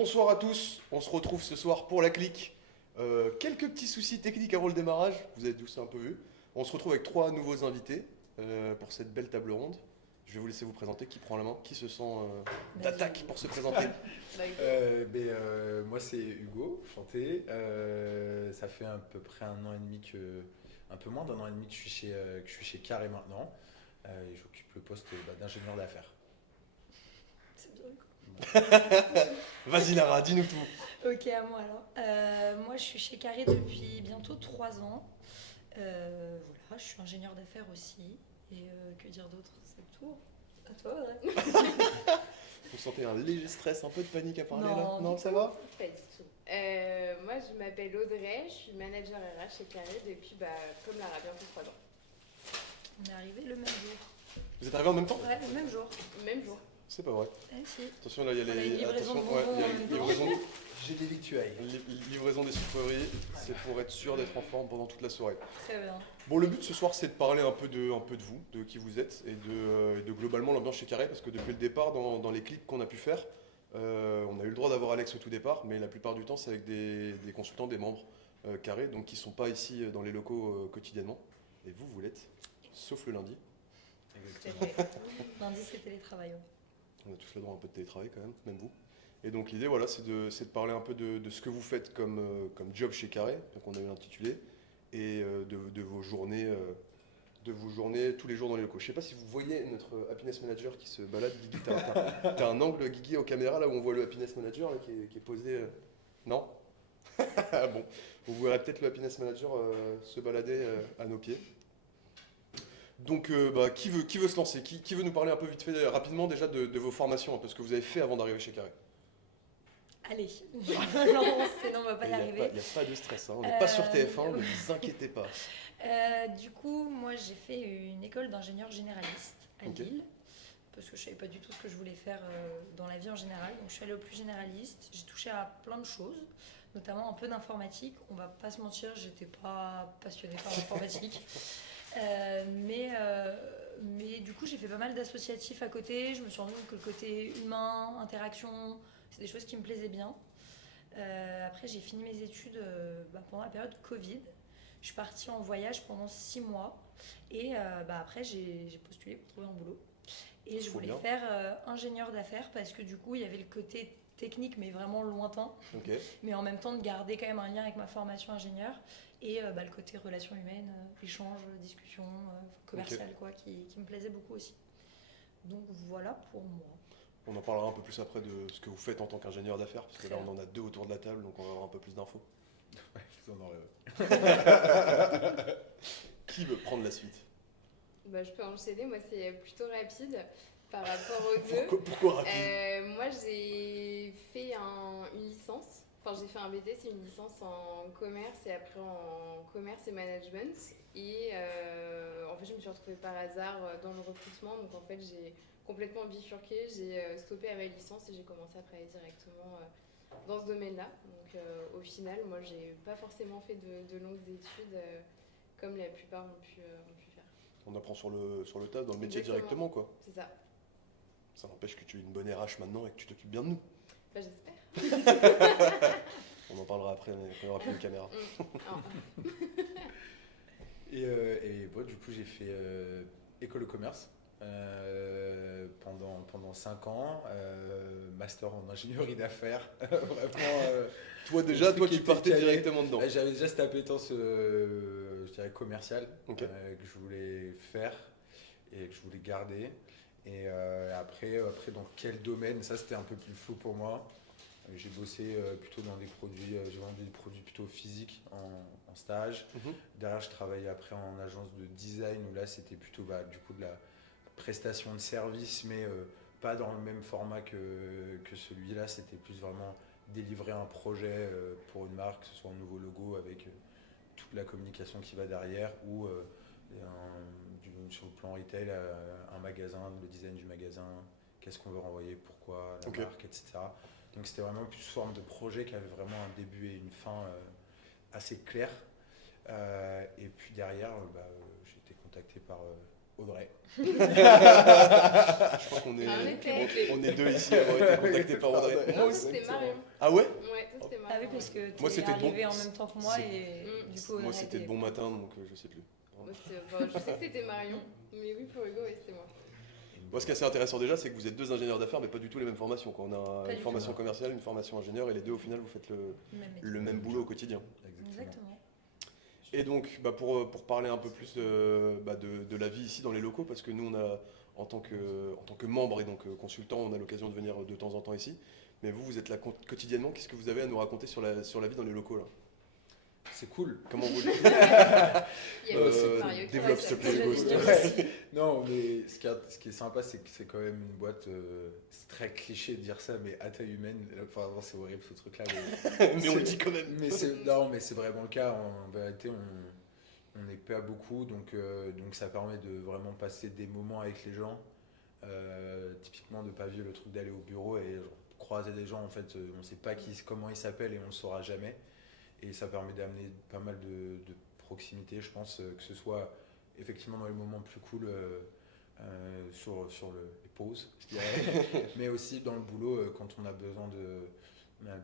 Bonsoir à tous, on se retrouve ce soir pour la clique. Quelques petits soucis techniques avant le démarrage, vous avez tous un peu vu. On se retrouve avec trois nouveaux invités pour cette belle table ronde. Je vais vous laisser vous présenter. Qui prend la main? Qui se sent d'attaque pour se présenter? Moi c'est Hugo, chanté. Ça fait à peu près un peu moins d'un an et demi que je suis chez Carré maintenant. Et j'occupe le poste d'ingénieur d'affaires. C'est bien quoi. Vas-y Lara, dis-nous tout. Ok, à moi alors. Moi je suis chez Carré depuis bientôt 3 ans. Voilà, je suis ingénieur d'affaires aussi. Et que dire d'autre? C'est tout. À toi, Audrey. Vous sentez un léger stress, un peu de panique à parler là? Non, Non, ça va? Pas du tout. Moi, je m'appelle Audrey, je suis manager RH chez Carré depuis, comme Lara, bientôt 3 ans. On est arrivé le même jour. Vous êtes arrivés en même temps? Ouais, le même jour. Même jour. C'est pas vrai. Eh si. Attention, là il y a On a une les. livraison Attention, de bonbons il y a en une même temps. livraison, J'ai des victuailles. livraison des sucreries. C'est pour être sûr d'être en forme pendant toute la soirée. Très bien. Bon, le but ce soir, c'est de parler un peu de vous, de qui vous êtes et de globalement l'ambiance chez Carré, parce que depuis le départ, dans les clics qu'on a pu faire, on a eu le droit d'avoir Alex au tout départ, mais la plupart du temps, c'est avec des consultants, des membres Carré, donc qui ne sont pas ici dans les locaux quotidiennement. Et vous l'êtes, sauf le lundi. C'est vrai. Lundi, c'est télétravail. Ouais. On a tous le droit à un peu de télétravail quand même vous. Et donc l'idée, voilà, c'est de parler un peu de ce que vous faites comme job chez Carré, donc on a eu l'intitulé, et de vos journées. De vos journées tous les jours dans les locaux. Je sais pas si vous voyez notre happiness manager qui se balade. Guigui, t'as un angle, Guigui, aux caméras là où on voit le happiness manager là, qui est posé. Non. Bon, vous verrez peut-être le happiness manager se balader à nos pieds. Donc, qui veut se lancer? Qui veut nous parler un peu vite fait, rapidement déjà de vos formations, un peu ce que vous avez fait avant d'arriver chez Carré? Allez, je me lance, sinon on va pas y arriver. Il n'y a pas de stress, hein. On n'est pas sur TF1, ne vous inquiétez pas. Du coup, moi j'ai fait une école d'ingénieur généraliste à Ok. Lille, parce que je savais pas du tout ce que je voulais faire dans la vie en général. Donc je suis allée au plus généraliste, j'ai touché à plein de choses, notamment un peu d'informatique. On va pas se mentir, j'étais pas passionnée par l'informatique. Mais du coup, j'ai fait pas mal d'associatifs à côté. Je me suis rendu compte que le côté humain, interaction, c'est des choses qui me plaisaient bien. Après, j'ai fini mes études pendant la période Covid. Je suis partie en voyage pendant 6 mois. Et après, j'ai postulé pour trouver un boulot. Et je Trop voulais bien. faire ingénieur d'affaires parce que du coup, il y avait le côté technique, mais vraiment lointain. Ok. Mais en même temps, de garder quand même un lien avec ma formation ingénieur. Et le côté relations humaines, échange, discussion, commercial, quoi, qui me plaisait beaucoup aussi. Donc voilà pour moi. On en parlera un peu plus après de ce que vous faites en tant qu'ingénieur d'affaires, parce que Très là on bien. en a deux autour de la table, donc on va avoir un peu plus d'infos. Ouais, vous en aurez. Qui veut prendre la suite? Je peux enchaîner, moi c'est plutôt rapide par rapport aux deux. Pourquoi rapide? Moi j'ai fait une licence, j'ai fait un BT, c'est une licence en commerce et après en commerce et management. Et en fait je me suis retrouvée par hasard dans le recrutement, donc en fait j'ai complètement bifurqué, j'ai stoppé à ma licence et j'ai commencé à travailler directement dans ce domaine-là. Donc au final, moi j'ai pas forcément fait de longues études comme la plupart ont pu faire. On apprend sur le tas, dans le métier Exactement. directement, quoi. C'est ça. Ça n'empêche que tu es une bonne RH maintenant et que tu t'occupes bien de nous. J'espère. On en parlera après, quand il n'y aura plus de caméra. Et moi, du coup, j'ai fait école de commerce pendant 5 ans, master en ingénierie d'affaires. Vraiment. Toi Le déjà, truc toi qui tu était partais calé. directement dedans. J'avais déjà cette appétence, je dirais, commerciale Ok. que je voulais faire et que je voulais garder. Et après, dans quel domaine, ça c'était un peu plus flou pour moi. J'ai bossé plutôt dans des produits, j'ai vendu des produits plutôt physiques en stage. Mhm. Derrière, je travaillais après en agence de design où là c'était plutôt du coup de la prestation de service, mais pas dans le même format que celui-là. C'était plus vraiment délivrer un projet pour une marque, que ce soit un nouveau logo avec toute la communication qui va derrière ou sur le plan retail, un magasin, le design du magasin, qu'est-ce qu'on veut renvoyer, pourquoi, la Ok. marque, etc. Donc c'était vraiment plus forme de projet qui avait vraiment un début et une fin assez clairs. Et puis derrière, j'ai été contacté par Audrey. Je crois qu'on est, En effet. on est deux ici à avoir été contactés par Audrey. Ouais, Non, aussi. c'était Marion. Ah ouais? Ouais, ça c'était Marion. Ah oui, parce que Moi, t'es c'était bon. arrivé en même temps que moi C'est- et du coup, Moi Audrey c'était était- de bon matin, donc je sais plus. Moi, je sais que c'était Marion, mais oui, pour Hugo, ouais, c'était moi. Moi, ce qui est assez intéressant déjà, c'est que vous êtes deux ingénieurs d'affaires, mais pas du tout les mêmes formations, quoi. On a Pas une du formation tout. commerciale, une formation ingénieur, et les deux, au final, vous faites Même métier. le même boulot au quotidien. Exactement. Et donc, pour parler un peu plus de la vie ici dans les locaux, parce que nous, on a, en tant que membre et donc consultant, on a l'occasion de venir de temps en temps ici. Mais vous êtes là quotidiennement. Qu'est-ce que vous avez à nous raconter sur la vie dans les locaux là? C'est cool. Comment vous Il y a beaucoup de Mario qui développe, passe s'il te à plaît, côté. Hugo, s'il te plaît. Non, mais ce qui est sympa, c'est que c'est quand même une boîte. C'est très cliché de dire ça, mais à taille humaine. Enfin, vraiment, c'est horrible ce truc-là. Mais on le dit quand même. Non, mais c'est vraiment le cas. En vérité, on n'est pas beaucoup, donc ça permet de vraiment passer des moments avec les gens. Typiquement, de ne pas vivre le truc d'aller au bureau et genre, croiser des gens. En fait, on ne sait pas comment ils s'appellent et on ne le saura jamais. Et ça permet d'amener pas mal de proximité, je pense, que ce soit effectivement dans les moments plus cool sur les pauses, je dirais, mais aussi dans le boulot quand on a besoin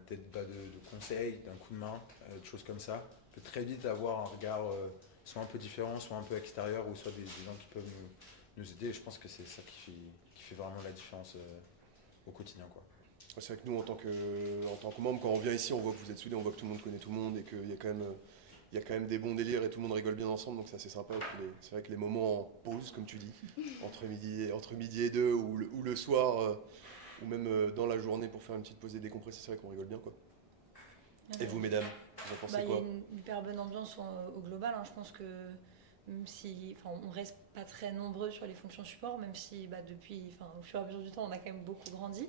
peut-être pas de conseils, d'un coup de main, de choses comme ça. On peut très vite avoir un regard soit un peu différent, soit un peu extérieur, ou soit des gens qui peuvent nous aider. Je pense que c'est ça qui fait vraiment la différence au quotidien, quoi. C'est vrai que nous, en tant que membres, quand on vient ici, on voit que vous êtes soudés, on voit que tout le monde connaît tout le monde et qu'il y a quand même des bons délires et tout le monde rigole bien ensemble, donc c'est assez sympa. Et puis c'est vrai que les moments en pause, comme tu dis, entre midi et deux, ou le soir, ou même dans la journée pour faire une petite pause et décompresser, c'est vrai qu'on rigole bien, quoi. Et vous, mesdames, vous en pensez Il y a quoi? une hyper bonne ambiance au global. Je pense que même si, on reste pas très nombreux sur les fonctions support, même si au fur et à mesure du temps, on a quand même beaucoup grandi.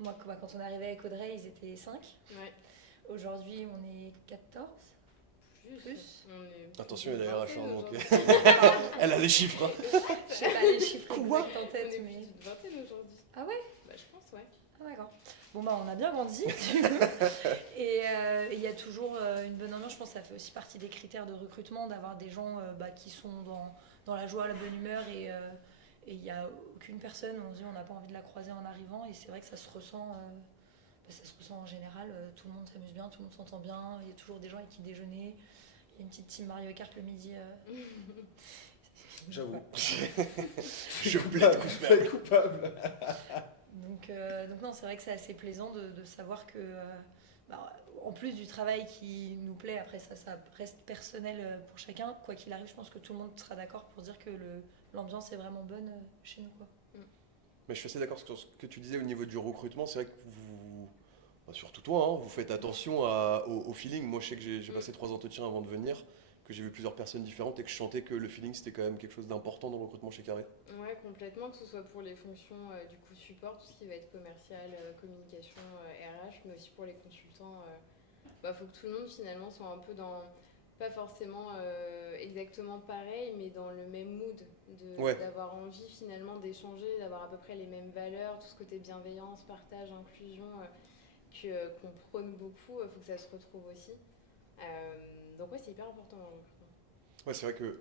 Moi, quand on est arrivé avec Audrey, ils étaient 5. Ouais. Aujourd'hui, on est 14. Plus. Attention, il y a la RH, hein, donc Pardon. elle a les chiffres. Hein. Je sais pas les chiffres Quoi exacts en On tête, est mais... plus d'une vingtaine aujourd'hui. Ah ouais? Bah, je pense, ouais. Ah d'accord. Bon on a bien grandi. Du coup. Et il y a toujours une bonne ambiance. Je pense que ça fait aussi partie des critères de recrutement, d'avoir des gens qui sont dans la joie, la bonne humeur et il n'y a aucune personne, on n'a pas envie de la croiser en arrivant et c'est vrai que ça se ressent en général, tout le monde s'amuse bien, tout le monde s'entend bien, il y a toujours des gens avec qui déjeuner, il y a une petite team Mario Kart le midi. J'avoue. Je plaide coupable. Donc non, c'est vrai que c'est assez plaisant de savoir que, en plus du travail qui nous plaît, après ça reste personnel pour chacun. Quoi qu'il arrive, je pense que tout le monde sera d'accord pour dire que l'ambiance est vraiment bonne chez nous, quoi. Mais je suis assez d'accord sur ce que tu disais au niveau du recrutement. C'est vrai que surtout toi, hein, vous faites attention au feeling. Moi, je sais que j'ai passé 3 entretiens avant de venir, que j'ai vu plusieurs personnes différentes et que je sentais que le feeling c'était quand même quelque chose d'important dans le recrutement chez Carré. Ouais, complètement, que ce soit pour les fonctions du coup support, tout ce qui va être commercial, communication, RH, mais aussi pour les consultants. Faut que tout le monde finalement soit un peu dans, pas forcément exactement pareil, mais dans le même mood, d'avoir envie finalement d'échanger, d'avoir à peu près les mêmes valeurs, tout ce côté bienveillance, partage, inclusion qu'on prône beaucoup, il faut que ça se retrouve aussi. Donc ouais, c'est hyper important dans le recrutement. Ouais, c'est vrai que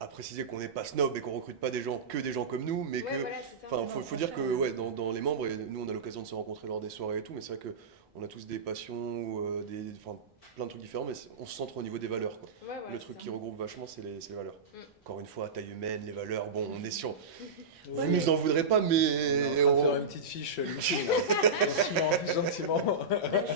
à préciser qu'on n'est pas snob et qu'on recrute pas que des gens comme nous, mais Ouais, que voilà, c'est ça. enfin, Non, faut au dire que contraire. dans les membres, et nous on a l'occasion de se rencontrer lors des soirées et tout, mais c'est vrai qu'on a tous des passions, plein de trucs différents, mais on se centre au niveau des valeurs, quoi. Ouais, voilà, Le c'est truc ça. qui regroupe vachement, c'est les valeurs. Mm. Encore une fois, taille humaine, les valeurs, bon, on est sûr. Ouais, Vous mais- nous en voudrez pas, mais On est en train de faire une petite fiche, Lucie, là. gentiment.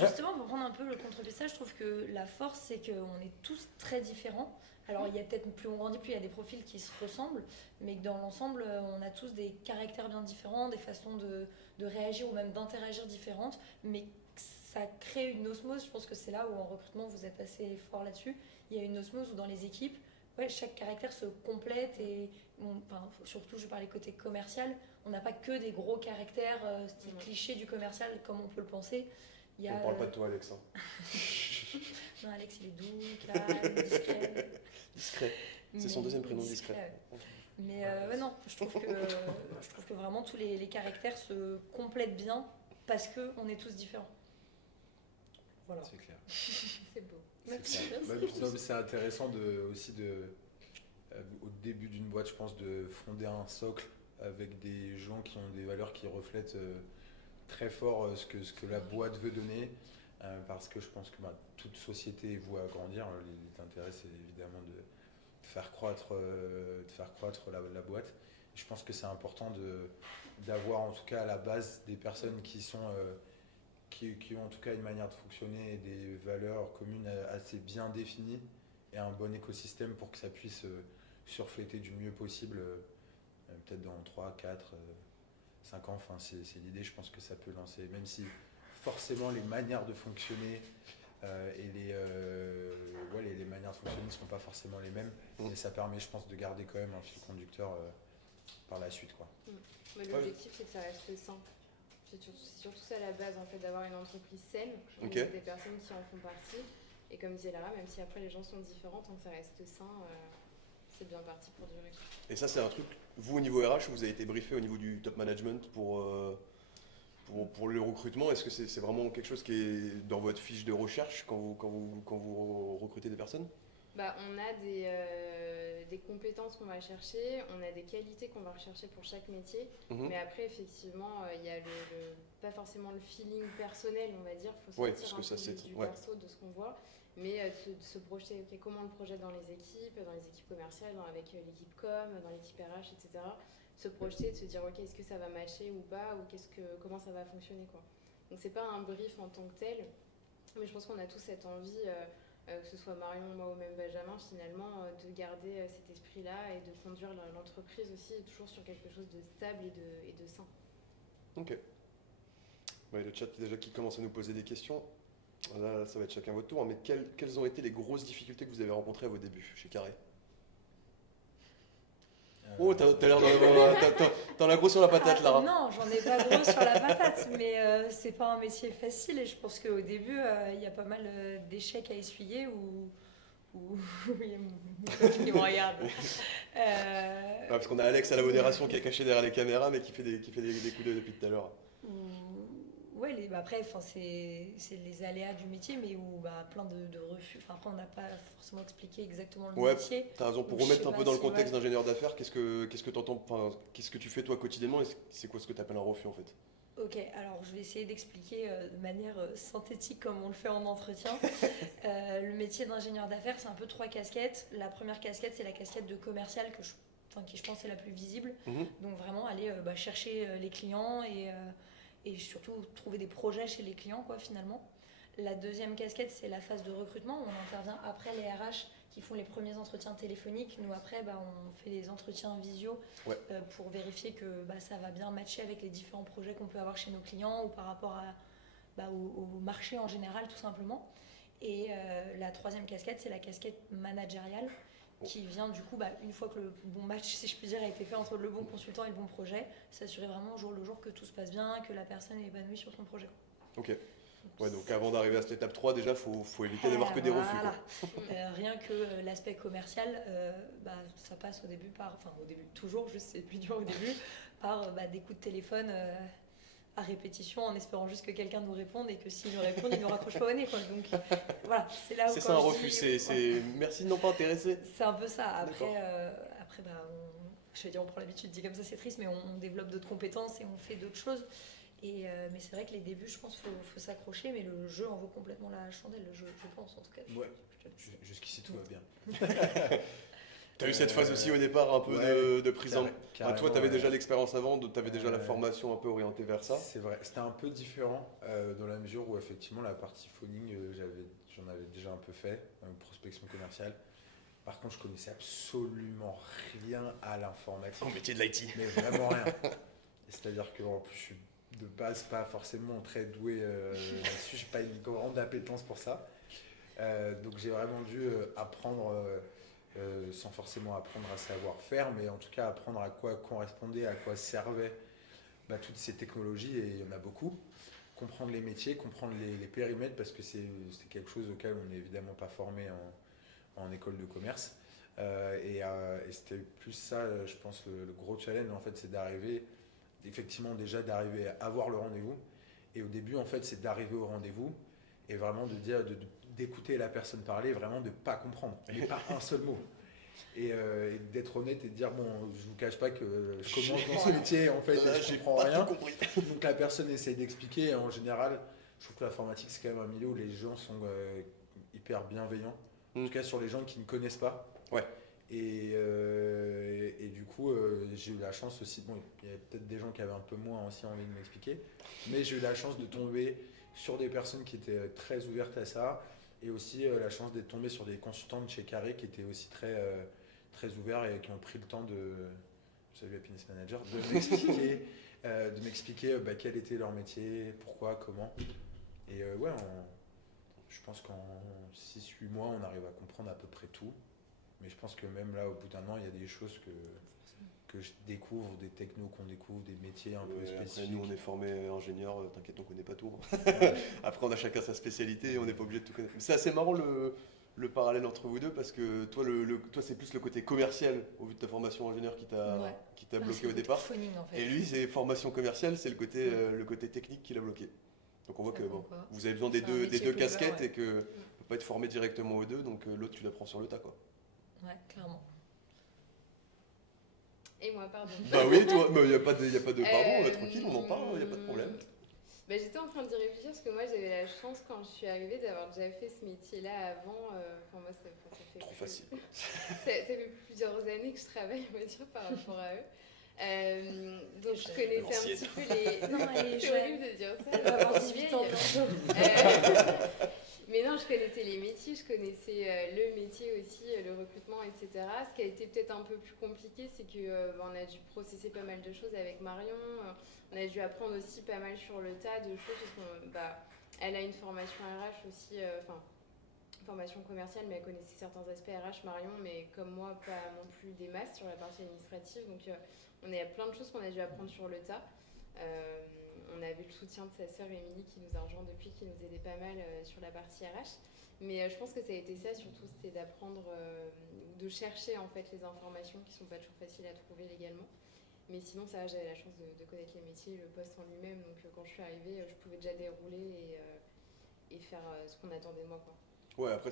Justement, pour prendre un peu le contre-pied, je trouve que la force, c'est qu'on est tous très différents. Alors, il y a peut-être, plus on grandit, plus il y a des profils qui se ressemblent, mais que dans l'ensemble, on a tous des caractères bien différents, des façons de réagir ou même d'interagir différentes, mais ça crée une osmose. Je pense que c'est là où en recrutement, vous êtes assez fort là-dessus. Il y a une osmose où dans les équipes, chaque caractère se complète et surtout, je parlais côté commercial, on n'a pas que des gros caractères, style cliché du commercial comme on peut le penser. Il y a, on parle pas de toi, Alex. Hein. Non, Alex, il est doux, calme, discret. Discret. C'est son deuxième prénom, discret. Ouais. Mais non, je trouve que vraiment tous les caractères se complètent bien parce qu'on est tous différents. Voilà. C'est clair. C'est beau. Merci. C'est clair. Merci. Non, mais c'est intéressant aussi de au début d'une boîte, je pense, de fonder un socle avec des gens qui ont des valeurs qui reflètent très fort ce que la boîte veut donner. Parce que je pense que toute société voit grandir. L'intérêt, c'est évidemment de faire croître la boîte. Je pense que c'est important d'avoir en tout cas à la base des personnes qui ont en tout cas une manière de fonctionner et des valeurs communes assez bien définies et un bon écosystème pour que ça puisse se refléter du mieux possible, peut-être dans 3, 4, 5 ans. Enfin, c'est l'idée, je pense que ça peut lancer, même si forcément les manières de fonctionner et les manières de fonctionner ne seront pas forcément les mêmes, mais ça permet, je pense, de garder quand même un fil conducteur par la suite, quoi. Mais l'objectif, c'est que ça reste sain. C'est surtout ça la base, en fait, d'avoir une entreprise saine, avec des personnes qui en font partie. Et comme disait Lara, même si après les gens sont différents, tant que ça reste sain, c'est bien parti pour durer. Et ça, c'est un truc, vous au niveau RH, vous avez été briefé au niveau du top management pour le recrutement. Est-ce que c'est vraiment quelque chose qui est dans votre fiche de recherche quand vous recrutez des personnes? On a des compétences qu'on va chercher, on a des qualités qu'on va rechercher pour chaque métier, mais après effectivement il y a pas forcément le feeling personnel, on va dire, il faut sortir un peu du perso de ce qu'on voit, mais se projeter, comment on le projette dans les équipes commerciales, avec l'équipe com, dans l'équipe RH, etc. Se projeter, de se dire ok, est-ce que ça va matcher ou pas, ou comment ça va fonctionner, quoi. Donc c'est pas un brief en tant que tel, mais je pense qu'on a tous cette envie, que ce soit Marion, moi ou même Benjamin, finalement, de garder cet esprit-là et de conduire l'entreprise aussi toujours sur quelque chose de stable et de sain. Ok. Ouais, le chat déjà qui commence à nous poser des questions. Là, ça va être chacun votre tour, mais quelles ont été les grosses difficultés que vous avez rencontrées à vos débuts chez Carré? Oh, t'as l'air t'en as gros sur la patate, Lara. Non, j'en ai pas gros sur la patate, mais c'est pas un métier facile et je pense qu'au début, il y a pas mal d'échecs à essuyer ou il y a mon coach qui me regarde. Parce qu'on a Alex à la modération qui est caché derrière les caméras, mais qui fait des coups d'œil depuis tout à l'heure. Ouais, après, c'est les aléas du métier, mais où plein de refus. Après, on n'a pas forcément expliqué exactement le métier. T'as raison. Pour remettre un peu dans le contexte d'ingénieur d'affaires, qu'est-ce que t'entends, qu'est-ce que tu fais toi quotidiennement et c'est quoi ce que tu appelles un refus en fait? Ok, alors je vais essayer d'expliquer de manière synthétique comme on le fait en entretien. Le métier d'ingénieur d'affaires, c'est un peu 3 casquettes. La première casquette, c'est la casquette de commercial qui je pense est la plus visible. Donc vraiment aller chercher les clients et surtout trouver des projets chez les clients, quoi, finalement. La deuxième casquette, c'est la phase de recrutement où on intervient après les RH qui font les premiers entretiens téléphoniques. Nous, après, on fait des entretiens visio pour vérifier que ça va bien matcher avec les différents projets qu'on peut avoir chez nos clients ou par rapport au marché en général, tout simplement. Et la troisième casquette, c'est la casquette managériale qui vient du coup, une fois que le bon match, si je puis dire, a été fait entre le bon consultant et le bon projet, s'assurer vraiment au jour le jour que tout se passe bien, que la personne est épanouie sur son projet. Ok. Ouais, donc avant d'arriver à cette étape 3, déjà, faut éviter d'avoir que des refus. Rien que l'aspect commercial, ça passe au début toujours, juste c'est plus dur au début, par des coups de téléphone à répétition en espérant juste que quelqu'un nous réponde et que s'il nous répond, il ne nous raccroche pas au nez, quoi. Donc voilà, c'est là où c'est ça un refus, c'est merci de non pas intéresser. C'est un peu ça. Après je vais dire, on prend l'habitude, dit comme ça c'est triste, mais on développe d'autres compétences et on fait d'autres choses. Mais c'est vrai que les débuts, je pense qu'il faut s'accrocher, mais le jeu en vaut complètement la chandelle, je pense en tout cas. Ouais, jusqu'ici tout va bien. Tu as eu cette phase aussi au départ un peu de prise en... toi, tu avais déjà l'expérience avant, tu avais déjà la formation un peu orientée vers ça. C'est vrai, c'était un peu différent dans la mesure où effectivement la partie phoning, j'en avais déjà un peu fait, prospection commerciale. Par contre, je connaissais absolument rien à l'informatique. Au métier de l'IT. Mais vraiment rien. C'est-à-dire que en plus, je suis de base pas forcément très doué là-dessus, je n'ai pas une grande appétence pour ça. Donc j'ai vraiment dû apprendre... sans forcément apprendre à savoir faire, mais en tout cas apprendre à quoi correspondait, à quoi servaient toutes ces technologies, et il y en a beaucoup. Comprendre les métiers, comprendre les périmètres, parce que c'est quelque chose auquel on n'est évidemment pas formé en école de commerce. Et c'était plus ça, je pense, le gros challenge, en fait, c'est d'arriver à avoir le rendez-vous. Et au début, en fait, c'est d'arriver au rendez-vous et vraiment d'écouter la personne parler, vraiment de ne pas comprendre, mais pas un seul mot. et d'être honnête et de dire bon, je vous cache pas que je commence dans ce métier en fait et je comprends rien. Donc la personne essaye d'expliquer et en général, je trouve que l'informatique c'est quand même un milieu où les gens sont hyper bienveillants. En tout cas sur les gens qui ne connaissent pas. Ouais. Et du coup, j'ai eu la chance aussi, bon, il y avait peut-être des gens qui avaient un peu moins aussi envie de m'expliquer, mais j'ai eu la chance de tomber sur des personnes qui étaient très ouvertes à ça, et aussi la chance d'être tombé sur des consultants de chez Carré qui étaient aussi très ouverts et qui ont pris le temps salut Happiness Manager, de m'expliquer quel était leur métier, pourquoi, comment. Et ouais, je pense qu'en 6-8 mois, on arrive à comprendre à peu près tout. Mais je pense que même là, au bout d'un an, il y a des choses que je découvre, des technos qu'on découvre, des métiers un peu spécifiques. Après, nous, on est formés ingénieurs, t'inquiète, on connaît pas tout. Après, on a chacun sa spécialité et on n'est pas obligé de tout connaître. C'est assez marrant le parallèle entre vous deux parce que toi, toi c'est plus le côté commercial au vu de ta formation ingénieur qui t'a bloqué au départ. Phoning, en fait. Et lui, c'est formation commerciale, c'est le côté technique qui l'a bloqué. Donc on voit que vous avez besoin des deux casquettes et que ne peut pas être formé directement aux deux, donc l'autre tu l'apprends sur le tas quoi. Ouais, clairement. Et moi, pardon. Bah oui, toi, il n'y a pas de pardon, tranquille, on en parle, il n'y a pas de problème. Bah, j'étais en train d'y réfléchir parce que moi j'avais la chance quand je suis arrivée d'avoir déjà fait ce métier-là avant. Enfin, moi, ça fait Trop facile. ça fait plusieurs années que je travaille, on va dire, par rapport à eux. Donc je connaissais un petit peu les. Non, c'est horrible de dire ça. Elle va avoir 18 ans. Mais non, je connaissais les métiers, je connaissais le métier aussi, le recrutement, etc. Ce qui a été peut-être un peu plus compliqué, c'est qu'on a dû processer pas mal de choses avec Marion. On a dû apprendre aussi pas mal sur le tas de choses. Elle a une formation RH aussi, formation commerciale, mais elle connaissait certains aspects RH, Marion, mais comme moi, pas non plus des masses sur la partie administrative. Donc on a plein de choses qu'on a dû apprendre sur le tas. On avait le soutien de sa sœur Émilie qui nous a rejoint depuis, qui nous aidait pas mal sur la partie RH. Mais je pense que ça a été ça surtout, c'était d'apprendre, de chercher en fait les informations qui sont pas toujours faciles à trouver légalement. Mais sinon ça j'avais la chance de connaître les métiers, le poste en lui-même. Donc quand je suis arrivée, je pouvais déjà dérouler et faire ce qu'on attendait de moi, quoi. Ouais, après,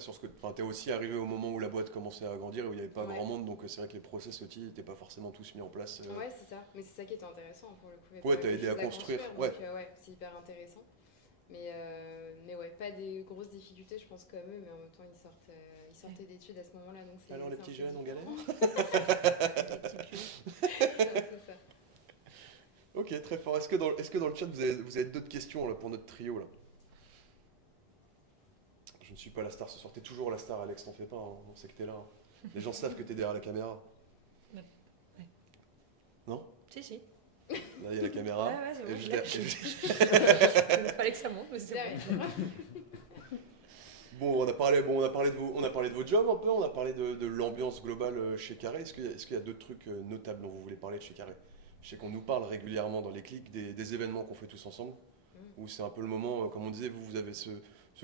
t'es aussi arrivé au moment où la boîte commençait à grandir et où il n'y avait pas grand monde, donc c'est vrai que les process outils n'étaient pas forcément tous mis en place. Ouais, c'est ça. Mais c'est ça qui était intéressant pour le coup. Ouais, t'as aidé à construire. Donc, ouais, c'est hyper intéressant. Mais ouais, pas des grosses difficultés, je pense, comme eux, mais en même temps, ils sortaient d'études à ce moment-là. Donc alors, les petits jeunes, on galère. C'est ça. Ok, très fort. Est-ce que dans le chat, vous avez d'autres questions là, pour notre trio là? Je ne suis pas la star ce soir. T'es toujours la star, Alex, t'en fais pas. Hein. On sait que t'es là. Hein. Les gens savent que t'es derrière la caméra. Ouais. Non? Si. Là, il y a la caméra. Ouais, c'est bon. Il fallait que ça monte, mais c'est bon. Bon, on a parlé de vos jobs un peu. On a parlé de l'ambiance globale chez Carré. Est-ce qu'il y a d'autres trucs notables dont vous voulez parler de chez Carré? Je sais qu'on nous parle régulièrement dans les clics des événements qu'on fait tous ensemble. Où c'est un peu le moment, comme on disait, vous avez ce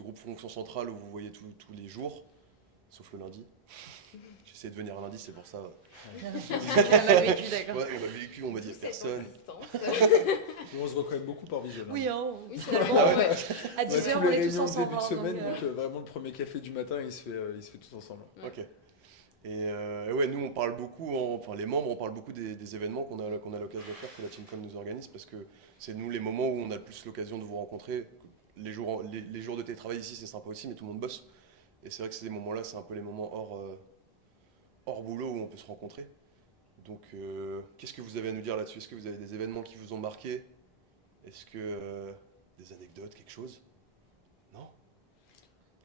groupe fonction centrale où vous voyez tous les jours, sauf le lundi. J'essaie de venir un lundi, c'est pour ça. On a mal vécu, d'accord. Ouais, on a vécu, on m'a dit personne. On se voit quand même beaucoup par visio. Oui, Oui, finalement, c'est ouais. À 10h, on est tous ensemble. Début de semaine, donc vraiment le premier café du matin, il se fait tous ensemble. Ok. Et ouais, nous on parle beaucoup, enfin les membres, on parle beaucoup des événements qu'on a l'occasion de faire, que la TeamCon nous organise, parce que c'est nous les moments où on a le plus l'occasion de vous rencontrer. Les jours de télétravail ici, c'est sympa aussi, mais tout le monde bosse. Et c'est vrai que ces moments-là, c'est un peu les moments hors boulot où on peut se rencontrer. Donc, qu'est-ce que vous avez à nous dire là-dessus? Est-ce que vous avez des événements qui vous ont marqué? Est-ce que des anecdotes, quelque chose? Non?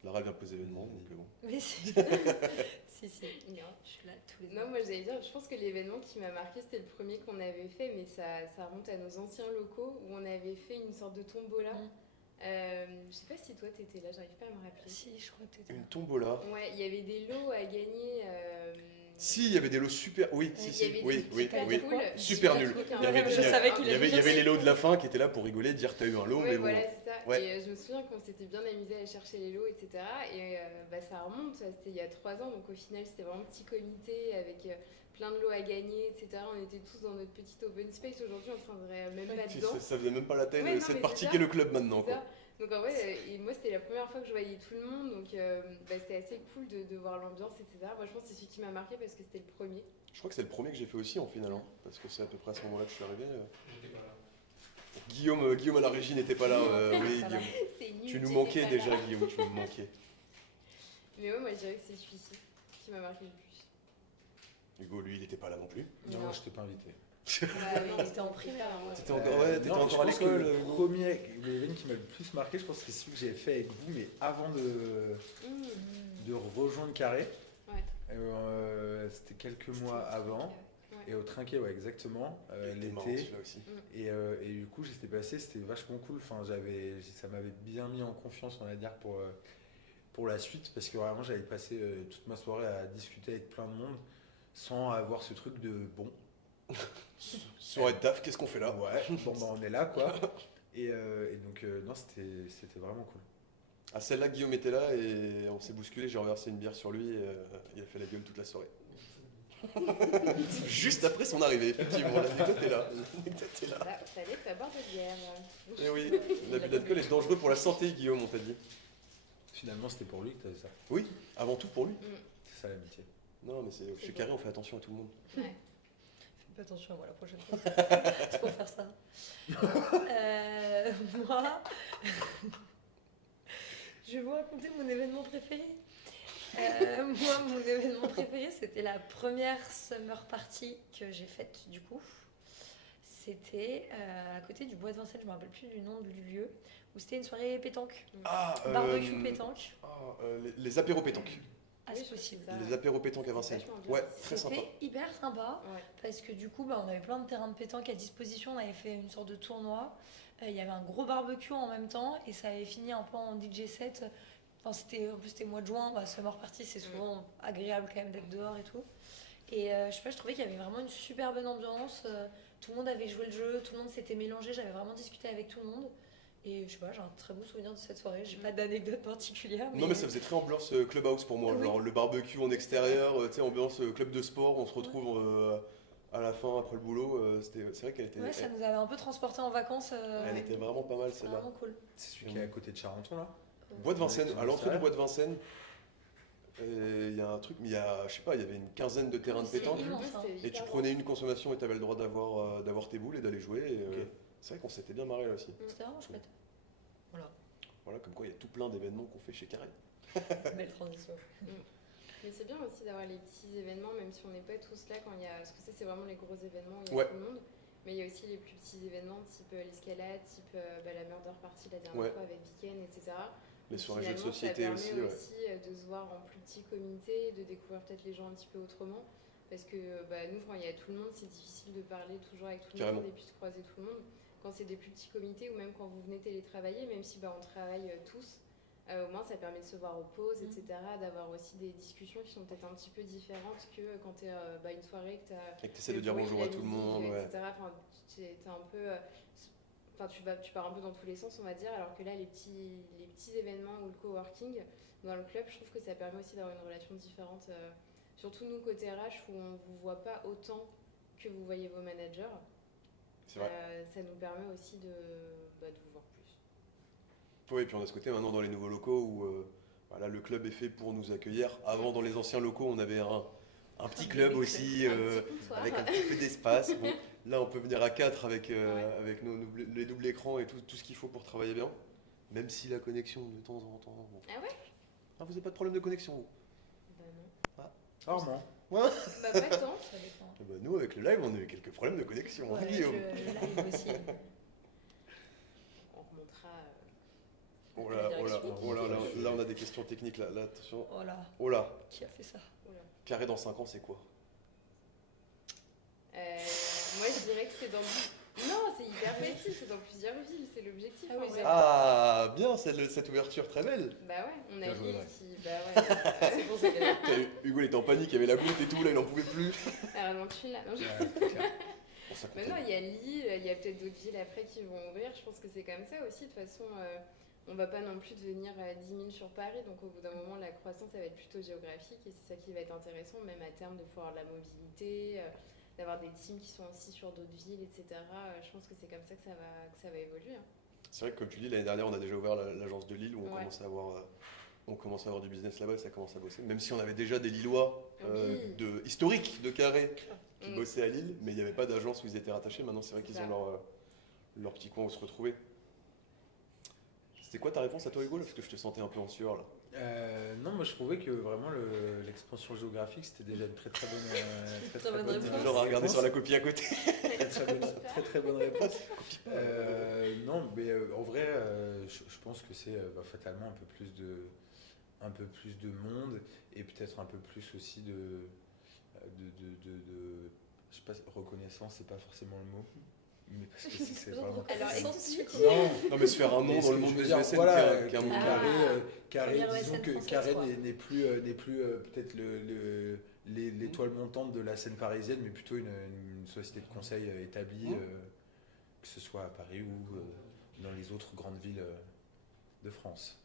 Lara vient poser événements, donc bon. Mais si. Si. Non. Je suis là tous les Non, moi j'allais dire, je pense que l'événement qui m'a marqué, c'était le premier qu'on avait fait, mais ça remonte à nos anciens locaux où on avait fait une sorte de tombola. Je sais pas si toi t'étais là, j'arrive pas à me rappeler. Si, je crois que t'étais là. Une tombola. Ouais, il y avait des lots à gagner. Si, il y avait des lots super. Oui, Il y si, avait oui, des oui, super oui. cool, Super nul. trucs, hein. Il y avait, Je savais qu'il il y avait allait dire les ça. lots de la fin qui étaient là pour rigoler, dire t'as eu un lot, Ouais, mais bon. voilà, c'est ça. Ouais. Et je me souviens qu'on s'était bien amusé à chercher les lots, etc. Et ça remonte, c'était il y a 3 ans, donc au final c'était vraiment un petit comité avec plein de lots à gagner, etc. On était tous dans notre petit open space. Aujourd'hui, on ne travaillerait même pas dedans. Ça faisait même pas la taille Ouais, de non, cette mais partie c'est qu'est ça. le club maintenant. C'est Quoi. ça. Donc en vrai, et moi c'était la première fois que je voyais tout le monde, donc c'était assez cool de voir l'ambiance, etc. Moi je pense que c'est celui qui m'a marqué parce que c'était le premier. Je crois que c'est le premier que j'ai fait aussi en finale, hein, parce que c'est à peu près à ce moment-là que je suis arrivé. J'étais pas là. Guillaume à la régie n'était pas là. Oui, Voilà. Guillaume. C'est nul, Tu nous j'étais manquais pas déjà, là. Guillaume, tu nous manquais. Mais ouais, moi je dirais que c'est celui-ci qui m'a marqué le plus. Hugo, lui, il n'était pas là non plus. Non, Non. moi, je t'ai pas invité. Ah oui, Non, il était en primaire. pas, T'étais encore, ouais, t'étais Non, encore je à pense que l'école. le premier l'événement qui m'a le plus marqué, je pense que c'est celui que j'ai fait avec vous, mais avant de rejoindre Carré. Ouais. C'était quelques mois avant. Et au Trinquet, ouais, exactement, C'était marrant, l'été. celui-là aussi. Et du coup, j'étais passé, c'était vachement cool. Enfin, ça m'avait bien mis en confiance, on va dire, pour la suite, parce que vraiment, j'avais passé toute ma soirée à discuter avec plein de monde sans avoir ce truc de bon. Soirée de taf, qu'est-ce qu'on fait là? Ouais, bon, bah, on est là, quoi. Et donc, non, c'était vraiment cool. À celle-là, Guillaume était là et on s'est bousculé. J'ai renversé une bière sur lui et il a fait la gueule toute la soirée. Juste après son arrivée, effectivement. L'anecdote est là. L'anecdote est là. Bah, fallait pas boire de bière. Et oui, l'abus d'alcool est dangereux pour la santé, Guillaume, on t'a dit. Finalement, c'était pour lui que tu avais ça. Oui, avant tout pour lui. C'est ça l'amitié. Non, mais chez Carré, on fait attention à tout le monde. Ouais. Fais pas attention à moi la prochaine fois. C'est pour faire ça. Moi, je vais vous raconter mon événement préféré. Moi, mon événement préféré, c'était la première summer party que j'ai faite du coup. C'était à côté du Bois de Vincennes, je me rappelle plus du nom du lieu, où c'était une soirée pétanque, Ah, barbecue pétanque. les apéros pétanques. Ah, Oui, c'est je possible. sais ça. Les apéros pétanques à Vincennes. vachement bien. Ouais, très sympa. C'était hyper sympa. Ouais. Parce que du coup, on avait plein de terrains de pétanque à disposition. On avait fait une sorte de tournoi. Il y avait un gros barbecue en même temps. Et ça avait fini un peu en DJ set. En plus, c'était mois de juin. Summer party, c'est souvent agréable quand même d'être dehors et tout. Et je sais pas, je trouvais qu'il y avait vraiment une super bonne ambiance. Tout le monde avait joué le jeu. Tout le monde s'était mélangé. J'avais vraiment discuté avec tout le monde. Et je sais pas, j'ai un très beau souvenir de cette soirée. J'ai pas d'anecdote particulière. Non, mais ça faisait très ambiance clubhouse pour moi. Oui. Genre le barbecue en extérieur, tu sais, ambiance club de sport. On se retrouve à la fin après le boulot. C'est vrai qu'elle était, Ouais, ça nous avait un peu transporté en vacances. elle était vraiment pas mal C'est celle-là. vraiment cool. C'est celui qui est à côté de Charenton, là. Bois de Vincennes, à l'entrée du Ouais. Bois de Vincennes, il y a un truc, mais il y a, je sais pas, il y avait une quinzaine de terrains de C'est pétanque. immense, hein. Et tu prenais une consommation et tu avais le droit d'avoir tes boules et d'aller jouer. Et, Ok. c'est vrai qu'on s'était bien marré là aussi. C'était vraiment chouette. Voilà, Voilà, comme quoi il y a tout plein d'événements qu'on fait chez Carré. belle transition. Mais c'est bien aussi d'avoir les petits événements, même si on n'est pas tous là quand il y a. Parce que ça, c'est vraiment les gros événements où il y a Ouais. tout le monde. Mais il y a aussi les plus petits événements, type l'escalade, type la murder party la dernière Ouais. fois avec Viken, etc. Les Et soirées jeux de finalement, société ça aussi. permet Ouais. aussi de se voir en plus petit comité, de découvrir peut-être les gens un petit peu autrement. Parce que nous, quand il y a tout le monde, c'est difficile de parler toujours avec tout le Carrément. monde et puis de croiser tout le monde. Quand c'est des plus petits comités ou même quand vous venez télétravailler, même si on travaille tous, au moins ça permet de se voir aux pauses, etc. D'avoir aussi des discussions qui sont peut-être un petit peu différentes que quand tu es une soirée que tu as. Et que tu essaies de dire bonjour à tout le monde. Ouais. Etc. Enfin, t'es un peu. Enfin, tu pars un peu dans tous les sens, on va dire, alors que là, les petits événements ou le coworking dans le club, je trouve que ça permet aussi d'avoir une relation différente. Surtout nous, côté RH, où on ne vous voit pas autant que vous voyez vos managers. C'est vrai. Ça nous permet aussi de vous voir plus. Oui, et puis on a ce côté maintenant dans les nouveaux locaux où voilà, le club est fait pour nous accueillir. Avant, dans les anciens locaux, on avait un petit club aussi, Un petit comptoir. avec un petit peu d'espace. Bon, là, on peut venir à 4 avec les doubles écrans et tout ce qu'il faut pour travailler bien. Même si la connexion, de temps en temps... Bon. Ah ouais? Ah, vous n'avez pas de problème de connexion, vous? Bah non. Rarement. Bah pas tant. Ça dépend. Ah bah, nous, avec le live, on a eu quelques problèmes de connexion, hein, Ouais, Guillaume. le live aussi. On remontera. Oh là, là, on a des questions techniques, là, attention. Oh là, Oh là, qui a fait ça? Oula. Carré dans 5 ans, c'est quoi? Moi, je dirais que c'est dans. Non, c'est hyper précis, c'est dans plusieurs villes, c'est l'objectif. Ah oui, en vrai. Ah, bien, cette ouverture très belle. Bah ouais, on a Bien joué, Lille ouais. qui. Bah ouais. C'est pour ça qu'elle Hugo, il était en panique, il y avait la goutte et tout, là, il en pouvait plus. Alors, tu là. Non, je- Ouais, c'est clair. Bon, ça Mais compte. non, il y a Lille, il y a peut-être d'autres villes après qui vont ouvrir. Je pense que c'est comme ça aussi. De toute façon, on va pas non plus devenir 10 000 sur Paris. Donc au bout d'un moment, la croissance, ça va être plutôt géographique. Et c'est ça qui va être intéressant, même à terme, de pouvoir de la mobilité, d'avoir des teams qui sont aussi sur d'autres villes, etc. Je pense que c'est comme ça que ça va évoluer. Hein. C'est vrai que comme tu dis, l'année dernière, on a déjà ouvert l'agence de Lille où Ouais. on commence à avoir du business là-bas et ça commence à bosser. Même si on avait déjà des Lillois Oui. historiques de Carré qui Mm. bossaient à Lille, mais il n'y avait pas d'agence où ils étaient rattachés. Maintenant, c'est vrai qu'ils C'est ont ça. leur petit coin où se retrouver. C'était quoi ta réponse à toi, Hugo, là? Parce que je te sentais un peu en sueur là. Non, moi je trouvais que vraiment l'expansion géographique c'était déjà une très très bonne, Très bonne réponse. Genre à regarder sur la copie à côté. très bonne réponse. Non, mais en vrai, je pense que c'est fatalement un peu plus de monde et peut-être un peu plus aussi je sais pas, reconnaissance, c'est pas forcément le mot, mais parce que c'est vraiment. Alors, explique. Non, mais se faire un nom Mais dans ce le que monde je veux des dire, ESN voilà, qui est un monde Carré, Première disons ESN que française, Carré quoi. n'est plus peut-être l'étoile montante de la scène parisienne, mais plutôt une société de conseil établie, que ce soit à Paris ou dans les autres grandes villes de France,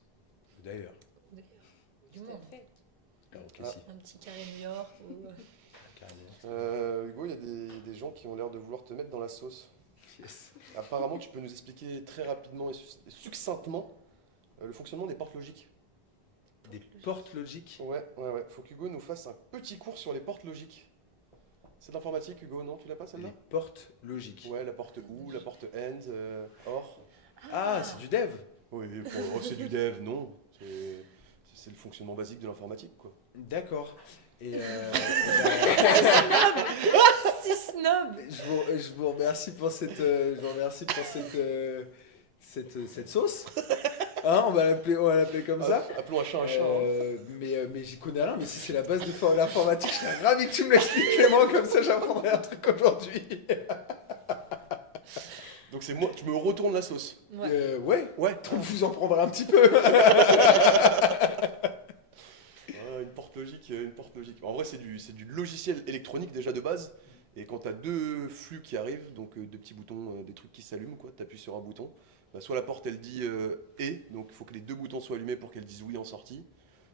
d'ailleurs. Du Tout monde. à fait. Alors, ok, Ah. si, Un petit carré New York. carrément. Hugo, il y a des gens qui ont l'air de vouloir te mettre dans la sauce. Yes. Apparemment, tu peux nous expliquer très rapidement et succinctement le fonctionnement des portes logiques. Des portes logiques. Ouais. Faut qu'Hugo nous fasse un petit cours sur les portes logiques. C'est d'informatique, Hugo, non? Tu l'as pas celle-là? Les portes logiques. Ouais, la porte OU, la porte END, OR. Ah, c'est du dev. Oui, c'est du dev, non. C'est le fonctionnement basique de l'informatique, quoi. D'accord. Et Si snob. je vous remercie pour cette sauce. Hein, on va l'appeler comme ça. Appelons un chat un chat. Hein. Mais j'y connais rien, mais si c'est la base de l'informatique, je serais ravi que tu me l'expliques, Clément, comme ça j'apprendrai un truc aujourd'hui. Donc c'est moi, tu me retournes la sauce. Ouais. Ouais, donc vous en prendrez un petit peu. Une porte logique, une porte logique. En vrai, c'est du logiciel électronique déjà de base. Et quand tu as deux flux qui arrivent, donc deux petits boutons, des trucs qui s'allument, tu appuies sur un bouton. Bah, soit la porte elle dit et, donc il faut que les deux boutons soient allumés pour qu'elle dise oui en sortie.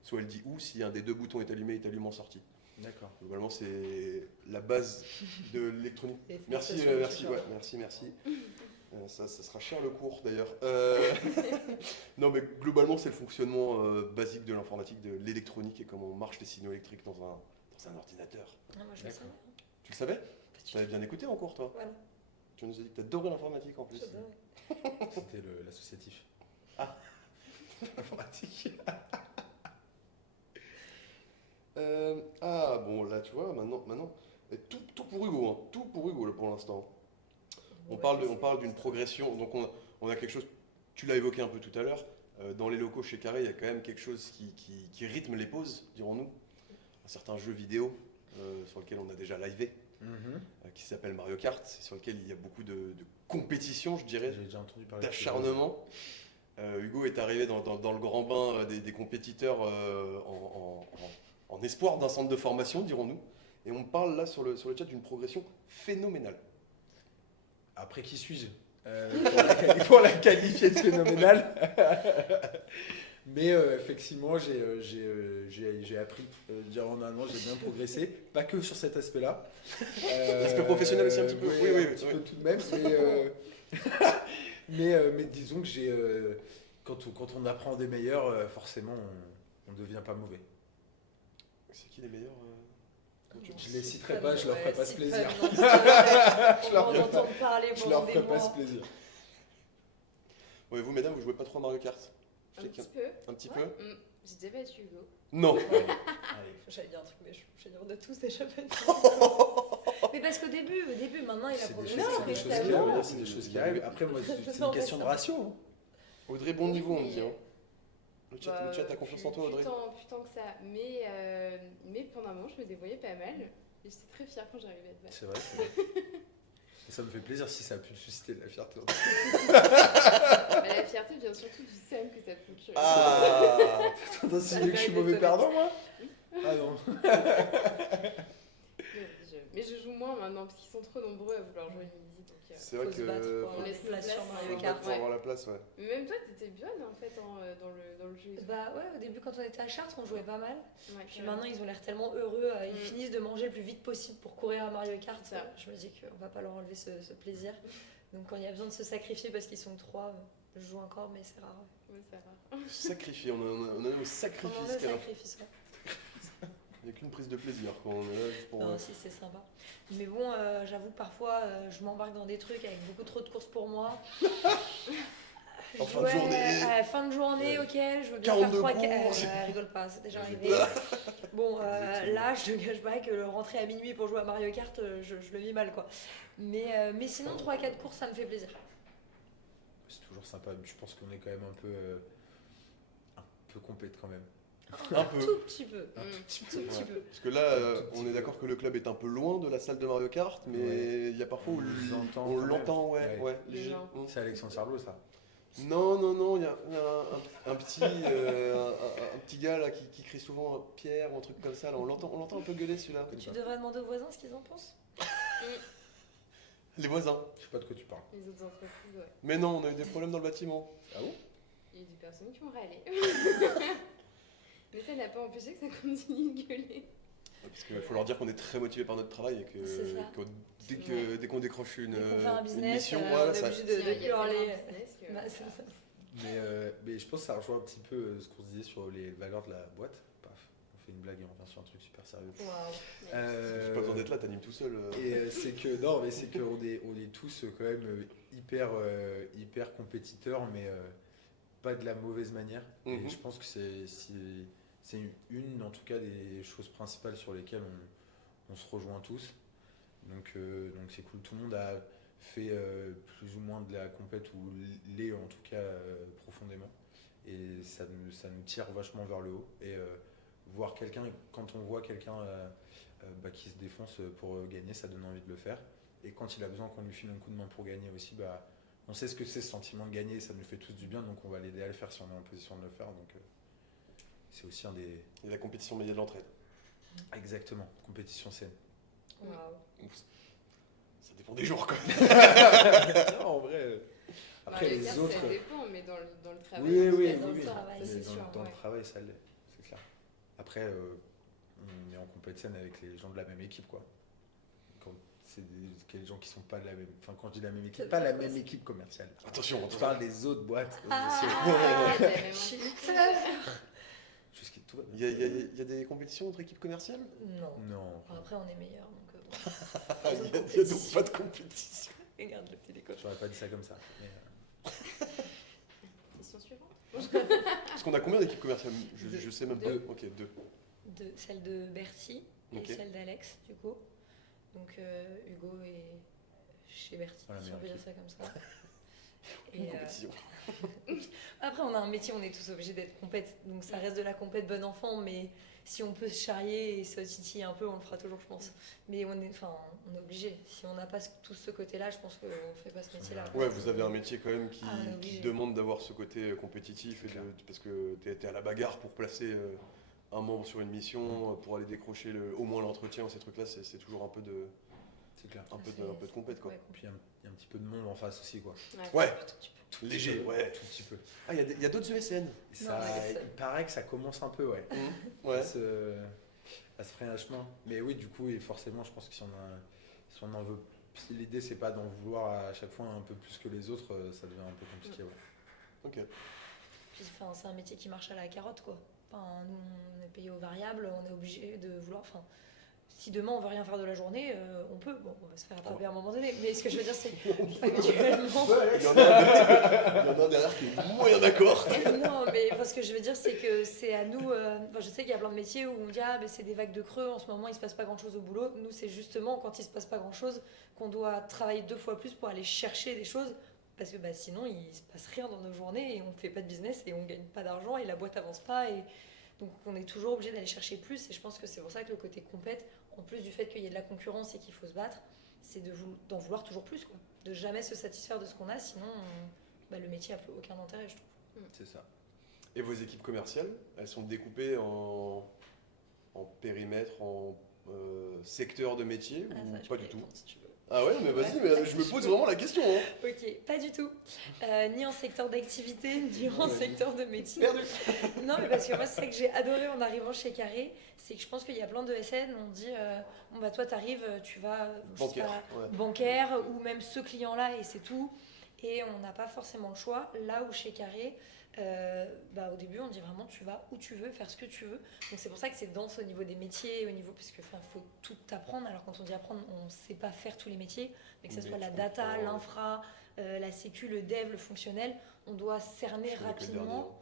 Soit elle dit ou si un des deux boutons est allumé, il t'allume en sortie. D'accord. Globalement, c'est la base de l'électronique. Et Merci, félicitations, merci. Ça sera cher le cours d'ailleurs. Non, mais globalement, c'est le fonctionnement basique de l'informatique, de l'électronique et comment marchent les signaux électriques dans un ordinateur. Non, moi je le D'accord. savais. Tu le savais? Pas du Tu avais bien écouté en cours, toi? Voilà. Tu nous as dit que tu adorais l'informatique en plus. J'adorais. C'était l'associatif. Informatique. Bon, là, tu vois, maintenant et tout pour Hugo, hein, tout pour Hugo là, pour l'instant. On parle d'une progression, donc on a quelque chose, tu l'as évoqué un peu tout à l'heure, dans les locaux chez Carré, il y a quand même quelque chose qui rythme les pauses, dirons-nous. Un certain jeu vidéo sur lequel on a déjà livé, qui s'appelle Mario Kart, et sur lequel il y a beaucoup de compétition, je dirais, J'ai déjà entendu parler. d'acharnement. Hugo est arrivé dans le grand bain des compétiteurs en espoir d'un centre de formation, dirons-nous. Et on parle là sur le chat d'une progression phénoménale. Après, qui suis-je pour la qualifier de phénoménale? Mais effectivement, j'ai appris. Normalement, j'ai bien progressé. Pas que sur cet aspect-là. L'aspect professionnel aussi un petit peu. Oui, Oui, un petit oui. peu tout de même. Mais disons que quand on apprend des meilleurs, forcément, on ne devient pas mauvais. C'est qui les meilleurs Je les citerai pas, je leur ferai pas ce plaisir. On va leur en ferai entendre parler Je pendant leur des ferai pas mois. ce plaisir. Ouais, vous, mesdames, vous jouez pas trop à Mario Kart? Je Un sais qu'il petit y peu. a un petit Ouais. peu. J'ai déjà battu Hugo. Non. Allez. J'allais dire un truc, mais je dire, on a tous déjà fait. Mais parce qu'au début, maintenant il a C'est des progressé. choses, Non, mais qui ça arrivent, va. c'est des choses qui arrivent. Après, moi, c'est Non, une mais question de ça- ratio. Hein. Audrey, bon niveau, on me dit. Hein. Le Bah, chat a confiance en toi, Audrey. Plus tant que ça. Mais pendant un moment, je me débrouillais pas mal. Et j'étais très fière quand j'arrivais à te battre. C'est vrai. C'est vrai. Et ça me fait plaisir si ça a pu susciter de la fierté. Bah, la fierté vient surtout du seum que ça te procure. Ah. Attends, c'est mieux que je suis mauvais perdant, moi? Ah non. Mais je joue moins maintenant parce qu'ils sont trop nombreux à vouloir jouer une musique. Donc, C'est vrai Faut se battre que pour on avoir laisse des places place, sur hein. Mario faut se Kart. battre pour avoir la place, ouais. Mais même toi, t'étais bonne en fait dans le jeu. Bah ouais, au début quand on était à Chartres, on jouait pas mal. Ouais, Puis ouais. maintenant ils ont l'air tellement heureux, ils Mm. finissent de manger le plus vite possible pour courir à Mario Kart. Ça. Je me dis qu'on va pas leur enlever ce plaisir. Donc quand il y a besoin de se sacrifier parce qu'ils sont 3, Je joue encore, mais c'est rare. Ouais, c'est rare. Sacrifié, on a au On sacrifice. en est Kara. sacrifice, ouais. Il n'y a qu'une prise de plaisir quand on est là juste pour. Non, si, c'est sympa. Mais bon, j'avoue que parfois, je m'embarque dans des trucs avec beaucoup trop de courses pour moi. En fin de journée. Fin de journée, ok, je veux bien 42 faire 3 courses. rigole pas, c'est déjà arrivé. Bon, là, je te cache pas que rentrer à minuit pour jouer à Mario Kart, je le vis mal, quoi. Mais sinon, 3-4 courses, ça me fait plaisir. C'est toujours sympa. Je pense qu'on est quand même un peu compète quand même. Un peu. Tout petit peu. Un Mm. tout petit peu. Tout petit peu. Parce que là, on est d'accord que le club est un peu loin de la salle de Mario Kart, mais Ouais. il y a parfois où On les entend on quand l'entend, même. ouais, Ouais. léger. Non. C'est Alexandre Sarlo, ça. Non, il y a un petit, un petit gars là qui crie souvent Pierre ou un truc comme ça. Là, on l'entend un peu gueuler celui-là. Tu devrais demander aux voisins ce qu'ils en pensent. Les voisins. Je sais pas de quoi tu parles. Les autres entreprises, ouais. Mais non, on a eu des problèmes dans le bâtiment. Ah bon? Il y a des personnes qui ont râlé. Mais ça n'a pas empêché que ça continue de gueuler. Parce qu'il faut leur dire qu'on est très motivé par notre travail et que, C'est ça. dès qu'on décroche une, Dès qu'on fait un une business, mission, on voilà, est ça, obligé Il y a de tellement hurler. de business que- Bah, c'est ça. Mais je pense que ça rejoint un petit peu ce qu'on se disait sur les valeurs de la boîte. Paf, on fait une blague et on revient sur un truc super sérieux. Waouh. j'ai pas besoin d'être là, t'animes tout seul. Et c'est que non, mais c'est qu'on est tous quand même hyper compétiteurs, mais pas de la mauvaise manière. Et Mhm. je pense que c'est une en tout cas des choses principales sur lesquelles on se rejoint tous. Donc c'est cool. Tout le monde a fait plus ou moins de la compète ou l'est en tout cas profondément. Et ça nous tire vachement vers le haut. Et voir quelqu'un, quand on voit quelqu'un qui se défonce pour gagner, ça donne envie de le faire. Et quand il a besoin qu'on lui file un coup de main pour gagner aussi, on sait ce que c'est ce sentiment de gagner, ça nous fait tous du bien, donc on va l'aider à le faire si on est en position de le faire. Donc c'est aussi un des... Et la compétition, mais il y a de l'entraide. Exactement, compétition saine. Waouh. Ça dépend des jours quand même. Non, en vrai... Après Mario les Kart, autres... ça dépend, mais dans le travail, Oui, en tout oui, cas, dans oui, le oui. travail, Mais c'est dans, sûr. dans ouais. le travail, ça l'est, c'est clair. Après, on est en compétition avec les gens de la même équipe, quoi. Quand c'est les gens qui sont pas de la même... Enfin, quand je dis la même équipe, C'est pas pas la quoi, même ça. équipe commerciale. Attention, Je attention. parle des autres boîtes. Ah, t'as même J'ai eu envie. peur. Jusqu'à tout va Il y a des compétitions entre équipes commerciales? Non. Non, Après, on est meilleurs, donc bon. Ah, il y a donc pas de compétition. Regarde le télécode. j'aurais pas dit ça comme ça. Mais, Question suivante. Parce qu'on a combien d'équipes commerciales? Je sais même pas. Deux. Ok, deux. Celle de Bertie et Ok. celle d'Alex, du coup. Donc Hugo est chez Bertie, Voilà, si on peut meilleure dire ça comme ça. Une Et, compétition. après, on a un métier, on est tous obligés d'être compète, donc ça reste de la compète bon enfant, mais si on peut se charrier et se titiller un peu, on le fera toujours, je pense. Mais on est obligé. Si on n'a pas tout ce côté-là, je pense qu'on ne fait pas ce métier-là. Ouais, vous avez un métier quand même qui, Ah, on est qui obligé. demande d'avoir ce côté compétitif, et Clair. parce que tu es à la bagarre pour placer un membre sur une mission, pour aller décrocher au moins l'entretien ou ces trucs-là, c'est toujours un peu de, c'est clair. un peu de compète, quoi. Ouais, Puis il y a un petit peu de monde en face aussi, quoi. Ouais, tout petit peu. Tout léger, petit peu, ouais. Tout petit peu. Ah, il y a d'autres ESN. Et ça, mais il paraît que ça commence un peu, ouais. Ouais. À se frayer un chemin. Mais oui, du coup, et forcément, je pense que si on en veut, si l'idée c'est pas d'en vouloir à chaque fois un peu plus que les autres, ça devient un peu compliqué. Ouais. Ok. Puis, c'est un métier qui marche à la carotte, quoi. Enfin, nous, on est payé aux variables, on est obligé de vouloir. Enfin, si demain on veut rien faire de la journée, on peut. Bon, on va se faire attraper à un moment donné. Mais ce que je veux dire, c'est factuellement. Il y en a un derrière qui est moyen d'accord. Non, mais ce que je veux dire, c'est que c'est à nous. Enfin, je sais qu'il y a plein de métiers où on dit ah, ben, c'est des vagues de creux, en ce moment il se passe pas grand chose au boulot. Nous, c'est justement quand il se passe pas grand chose qu'on doit travailler 2 fois plus pour aller chercher des choses. Parce que sinon, il se passe rien dans nos journées et on fait pas de business et on gagne pas d'argent et la boîte avance pas. Et donc, on est toujours obligé d'aller chercher plus. Et je pense que c'est pour ça que le côté compète, en plus du fait qu'il y ait de la concurrence et qu'il faut se battre, c'est d'en vouloir toujours plus, quoi. De jamais se satisfaire de ce qu'on a, sinon le métier n'a plus aucun intérêt, je trouve. C'est ça. Et vos équipes commerciales, elles sont découpées en périmètre, en secteur de métier Ah, ou ça, je pas peux du tout? répondre, si tu veux. Ah ouais, mais vas-y, mais je me pose vraiment la question. Hein. Ok, pas du tout. Ni en secteur d'activité, ni en Vas-y. secteur de métier. Perdu. Non, mais parce que moi, c'est ça que j'ai adoré en arrivant chez Carré, c'est que je pense qu'il y a plein de SN, on dit, bon toi t'arrives, tu vas, je sais Bancaire. pas, Ouais. bancaire, ou même ce client-là, et c'est tout. et on n'a pas forcément le choix. Là où chez Carré, au début, on dit vraiment tu vas où tu veux, faire ce que tu veux. Donc c'est pour ça que c'est dense au niveau des métiers, parce qu'il faut tout apprendre. Alors quand on dit apprendre, on ne sait pas faire tous les métiers, mais que ce soit la data, l'infra, la sécu, le dev, le fonctionnel, on doit cerner rapidement.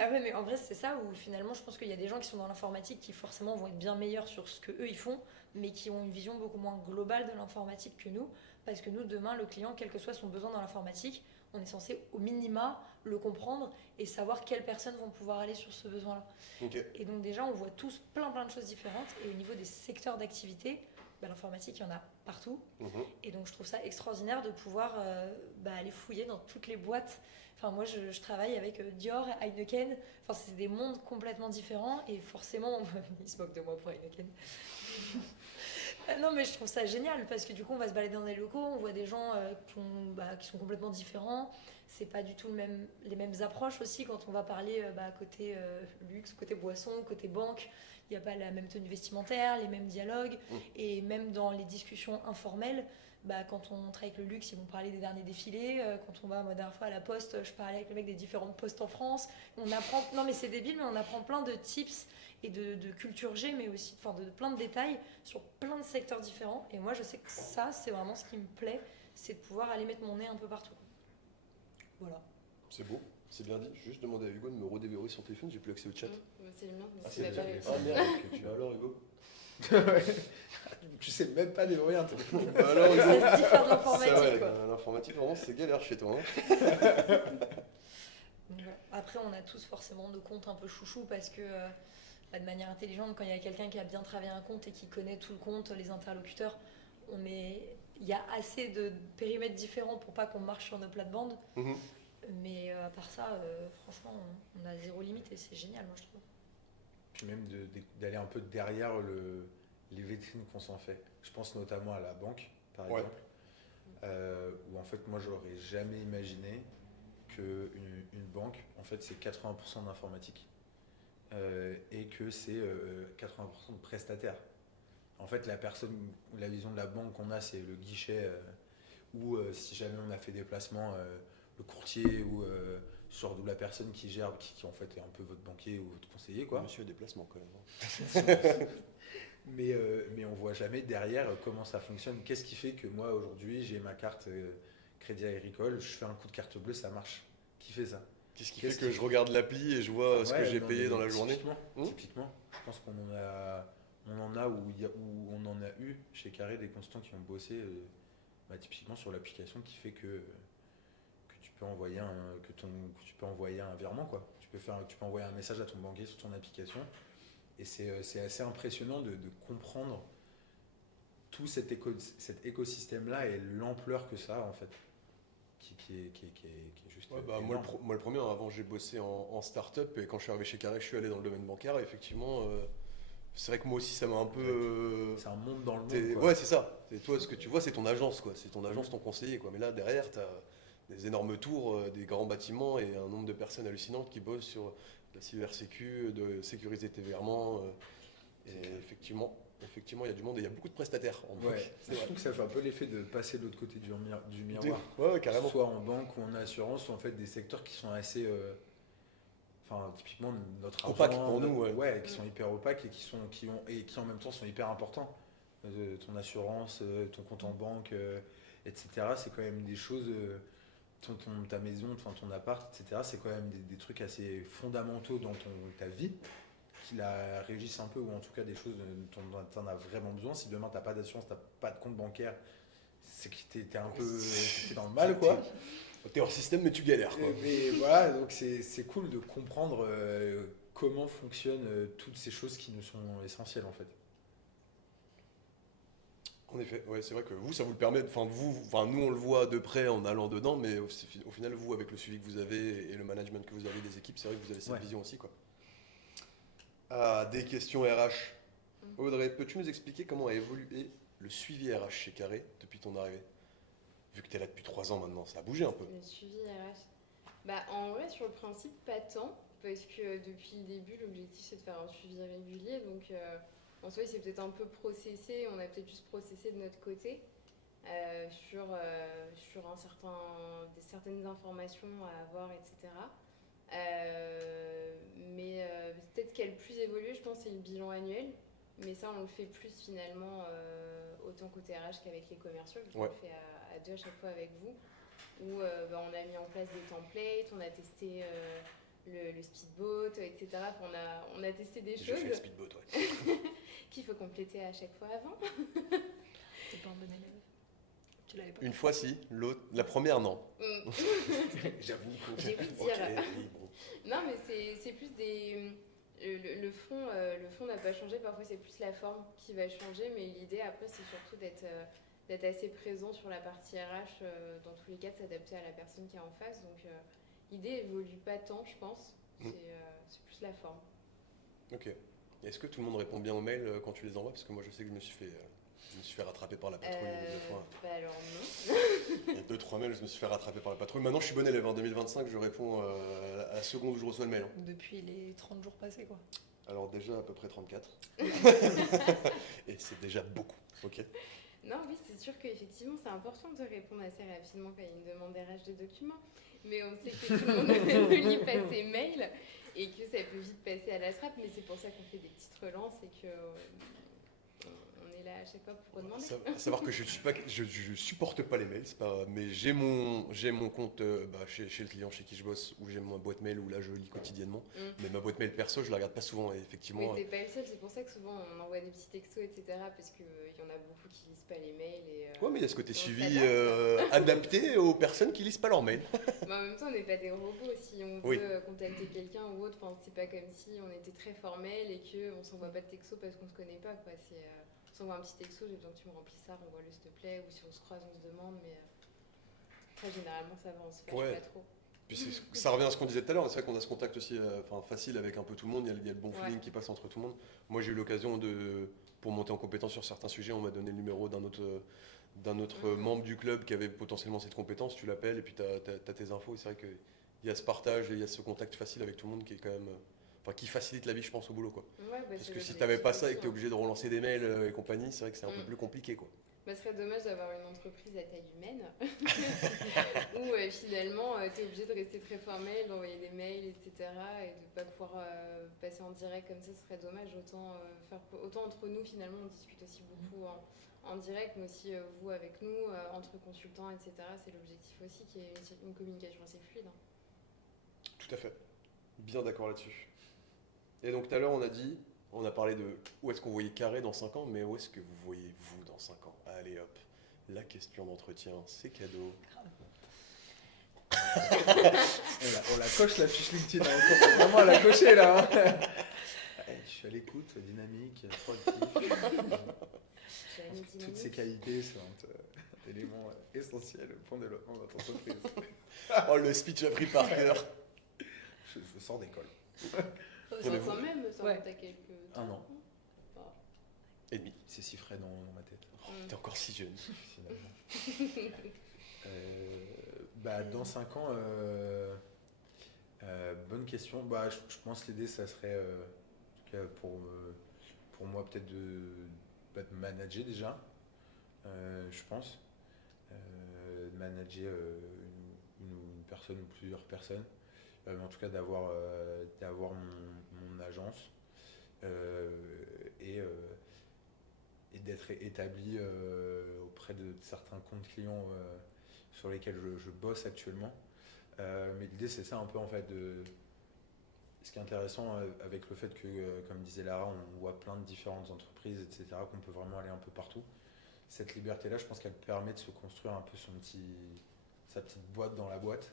Ah ouais, mais en vrai, c'est ça où finalement, je pense qu'il y a des gens qui sont dans l'informatique qui forcément vont être bien meilleurs sur ce qu'eux ils font, mais qui ont une vision beaucoup moins globale de l'informatique que nous. Parce que nous, demain, le client, quel que soit son besoin dans l'informatique, on est censé au minima le comprendre et savoir quelles personnes vont pouvoir aller sur ce besoin-là. Ok. Et donc déjà, on voit tous plein de choses différentes. Et au niveau des secteurs d'activité, l'informatique, il y en a partout. Et donc je trouve ça extraordinaire de pouvoir aller fouiller dans toutes les boîtes. Enfin, moi, je travaille avec Dior, Heineken. Enfin, c'est des mondes complètement différents. Et forcément, ils se moquent de moi pour Heineken. Non, mais je trouve ça génial parce que du coup, on va se balader dans des locaux, on voit des gens qui sont complètement différents. C'est pas du tout les mêmes approches aussi quand on va parler côté luxe, côté boisson, côté banque. Il n'y a pas la même tenue vestimentaire, les mêmes dialogues. Et même dans les discussions informelles, quand on travaille avec le luxe, ils vont parler des derniers défilés. Quand on va, moi, la dernière fois à la Poste, je parlais avec le mec des différentes postes en France. On apprend, non mais c'est débile, mais on apprend plein de tips et de culture G, mais aussi de plein de détails sur plein de secteurs différents. Et moi, je sais que ça, c'est vraiment ce qui me plaît, c'est de pouvoir aller mettre mon nez un peu partout. Voilà. C'est beau, c'est bien dit. Juste demander à Hugo de me redéverrouiller son téléphone, j'ai plus accès au chat. C'est le mien, Ah, c'est pas réussi. Ah merde, alors Hugo Tu sais même pas déverrouiller un téléphone. Alors Hugo Ça se dit faire de Ça, l'informatique, quoi. l'informatique, vraiment, c'est galère chez toi. Donc, voilà. Après, on a tous forcément nos comptes un peu chouchous parce que de manière intelligente, quand il y a quelqu'un qui a bien travaillé un compte et qui connaît tout le compte, les interlocuteurs, il y a assez de périmètres différents pour pas qu'on marche sur nos plates-bandes. Mais à part ça, franchement, on a zéro limite et c'est génial, moi je trouve. Puis même d'aller un peu derrière les vitrines qu'on s'en fait. Je pense notamment à la banque, par exemple, où en fait, moi, j'aurais jamais imaginé qu'une banque, en fait, c'est 80% d'informatique et que c'est 80% de prestataires. En fait, la vision de la banque qu'on a, c'est le guichet où si jamais on a fait des placements, le courtier ou genre de la personne qui gère, qui en fait est un peu votre banquier ou votre conseiller, quoi. Monsieur des placements quand même. mais on voit jamais derrière comment ça fonctionne. Qu'est-ce qui fait que moi aujourd'hui j'ai ma carte Crédit Agricole, je fais un coup de carte bleue, ça marche. Qui fait ça? Qu'est-ce qui fait que je regarde l'appli et je vois ce que j'ai payé dans la journée? Typiquement, je pense qu'on en a où on en a eu chez Carré des constants qui ont bossé typiquement sur l'application qui fait que tu peux envoyer un virement, quoi. Tu peux envoyer un message à ton banquier sur ton application et c'est assez impressionnant de comprendre tout cet écosystème-là et l'ampleur que ça a en fait, qui est juste moi le premier, avant j'ai bossé en start-up et quand je suis arrivé chez Carré, je suis allé dans le domaine bancaire et effectivement c'est vrai que moi aussi ça m'a un peu... C'est un monde dans le monde, quoi. Ouais, c'est ça. C'est toi, ce que tu vois, c'est ton agence, quoi. C'est ton agence, ton conseiller, quoi. Mais là, derrière, tu as des énormes tours, des grands bâtiments et un nombre de personnes hallucinantes qui bossent sur la cybersécu, de sécuriser tes virements. Et effectivement, il y a du monde et il y a beaucoup de prestataires en banque. Je trouve que ça fait un peu l'effet de passer de l'autre côté du miroir. Ouais, carrément. Soit en banque ou en assurance, soit en fait des secteurs qui sont assez... typiquement notre argent, opaque pour nous, qui sont hyper opaques et qui en même temps sont hyper importants. Ton assurance, ton compte en banque, etc. C'est quand même des choses, ta maison, ton appart, etc. C'est quand même des trucs assez fondamentaux dans ta vie qui la régissent un peu, ou en tout cas des choses dont tu en as vraiment besoin. Si demain t'as pas d'assurance, t'as pas de compte bancaire, c'est que t'es un peu t'es dans le mal, quoi. T'es hors système mais tu galères, quoi. Mais voilà, donc c'est cool de comprendre comment fonctionnent toutes ces choses qui nous sont essentielles en fait. En effet, ouais, c'est vrai que vous, ça vous le permet, nous on le voit de près en allant dedans, mais au final, vous, avec le suivi que vous avez et le management que vous avez des équipes, c'est vrai que vous avez cette vision aussi, quoi. Des questions RH. Audrey, peux-tu nous expliquer comment a évolué le suivi RH chez Carré depuis ton arrivée? Vu que tu es là depuis 3 ans maintenant, ça a bougé un peu. Le suivi RH. En vrai, sur le principe, pas tant, parce que depuis le début, l'objectif c'est de faire un suivi régulier. Donc, en soi, c'est peut-être un peu processé, on a peut-être juste processé de notre côté. sur certaines informations à avoir, etc. Peut-être qu'il y a le plus évolué, je pense, c'est le bilan annuel. Mais ça, on le fait plus finalement, autant côté RH qu'avec les commerciaux, vu qu'on le fait à deux à chaque fois avec vous, où on a mis en place des templates, on a testé le speedboat, etc. On a testé des J'ai choses fait le speedboat, ouais. qu'il faut compléter à chaque fois avant. T'es pas un bon élève. Tu l'avais pas. Une fois, si. L'autre, la première, non. Mm. J'avoue. J'ai ouï dire. Ok, oui, bon. Non, mais c'est plus des. Le fond n'a pas changé, parfois c'est plus la forme qui va changer, mais l'idée après c'est surtout d'être assez présent sur la partie RH, dans tous les cas de s'adapter à la personne qui est en face. Donc l'idée évolue pas tant, je pense, c'est plus la forme. Ok. Est-ce que tout le monde répond bien aux mails quand tu les envoies? Parce que moi je sais que je me suis fait rattraper par la patrouille 2 fois. Bah alors non. Il y a 2-3 mails, je me suis fait rattraper par la patrouille. Maintenant je suis bon élève, en 2025 je réponds à la seconde où je reçois le mail. Depuis les 30 jours passés, quoi. Alors déjà à peu près 34. Et c'est déjà beaucoup. Ok. Non, oui, c'est sûr qu'effectivement, c'est important de répondre assez rapidement quand il y a une demande RH de documents. Mais on sait que tout le monde ne lit pas ses mails et que ça peut vite passer à la trappe. Mais c'est pour ça qu'on fait des petites relances et que on est là à chaque fois pour redemander. À savoir que je supporte pas les mails, mais j'ai mon compte chez le client chez qui je bosse, où j'ai ma boîte mail où là je lis quotidiennement. Mais ma boîte mail perso, je la regarde pas souvent, et effectivement. Oui, t'es pas le seul, c'est pour ça que souvent on envoie des petits textos, etc. Parce qu'il y en a beaucoup qui lisent pas les mails. Ouais, mais il y a ce côté suivi adapté aux personnes qui lisent pas leurs mails. Mais en même temps, on n'est pas des robots. Si on veut contacter quelqu'un ou autre, c'est pas comme si on était très formel et qu'on s'envoie pas de texto parce qu'on se connaît pas, quoi. On s'envoie un petit texto, j'ai besoin que tu me remplisses ça, renvoie-le s'il te plaît, ou si on se croise, on se demande, mais après, généralement, ça va, on se cache pas trop. Puis ça revient à ce qu'on disait tout à l'heure, c'est vrai qu'on a ce contact aussi facile avec un peu tout le monde, il y a le bon feeling qui passe entre tout le monde. Moi, j'ai eu l'occasion pour monter en compétence sur certains sujets, on m'a donné le numéro d'un autre membre du club qui avait potentiellement cette compétence, tu l'appelles et puis tu as tes infos, et c'est vrai qu'il y a ce partage et il y a ce contact facile avec tout le monde qui est quand même... qui facilite la vie, je pense, au boulot, quoi. Ouais, parce que si tu n'avais pas ça et que tu es obligé de relancer des mails et compagnie, c'est vrai que c'est un peu plus compliqué, quoi. Ce serait dommage d'avoir une entreprise à taille humaine où finalement tu es obligé de rester très formel, d'envoyer des mails, etc. et de ne pas pouvoir passer en direct comme ça, ce serait dommage. Autant entre nous, finalement, on discute aussi beaucoup en direct, mais aussi vous avec nous, entre consultants, etc. C'est l'objectif aussi, qu'il y ait une communication assez fluide. Tout à fait. Bien d'accord là-dessus. Et donc tout à l'heure, on a parlé de où est-ce qu'on voyait Carré dans 5 ans, mais où est-ce que vous voyez vous dans 5 ans? Allez hop, la question d'entretien, c'est cadeau. On la coche la fiche LinkedIn, hein. Vraiment à la cocher là. Hein. Je suis à l'écoute, dynamique, proactif. Toutes ces qualités sont éléments essentiels pour le développement de votre entreprise. Oh, le speech appris par cœur. Je sors d'école. Quand même, ça remonte à quelques temps. 1 an. Et demi. C'est si frais dans ma tête. Oh, t'es encore si jeune. Dans 5 ans, bonne question. Je pense que l'idée, ça serait, en tout cas pour moi, peut-être de manager déjà, je pense. De manager une personne ou plusieurs personnes. En tout cas, d'avoir mon agence et d'être établi auprès de certains comptes clients sur lesquels je bosse actuellement. Mais l'idée, c'est ça un peu en fait. Ce qui est intéressant avec le fait que, comme disait Lara, on voit plein de différentes entreprises, etc., qu'on peut vraiment aller un peu partout. Cette liberté-là, je pense qu'elle permet de se construire un peu sa petite boîte dans la boîte,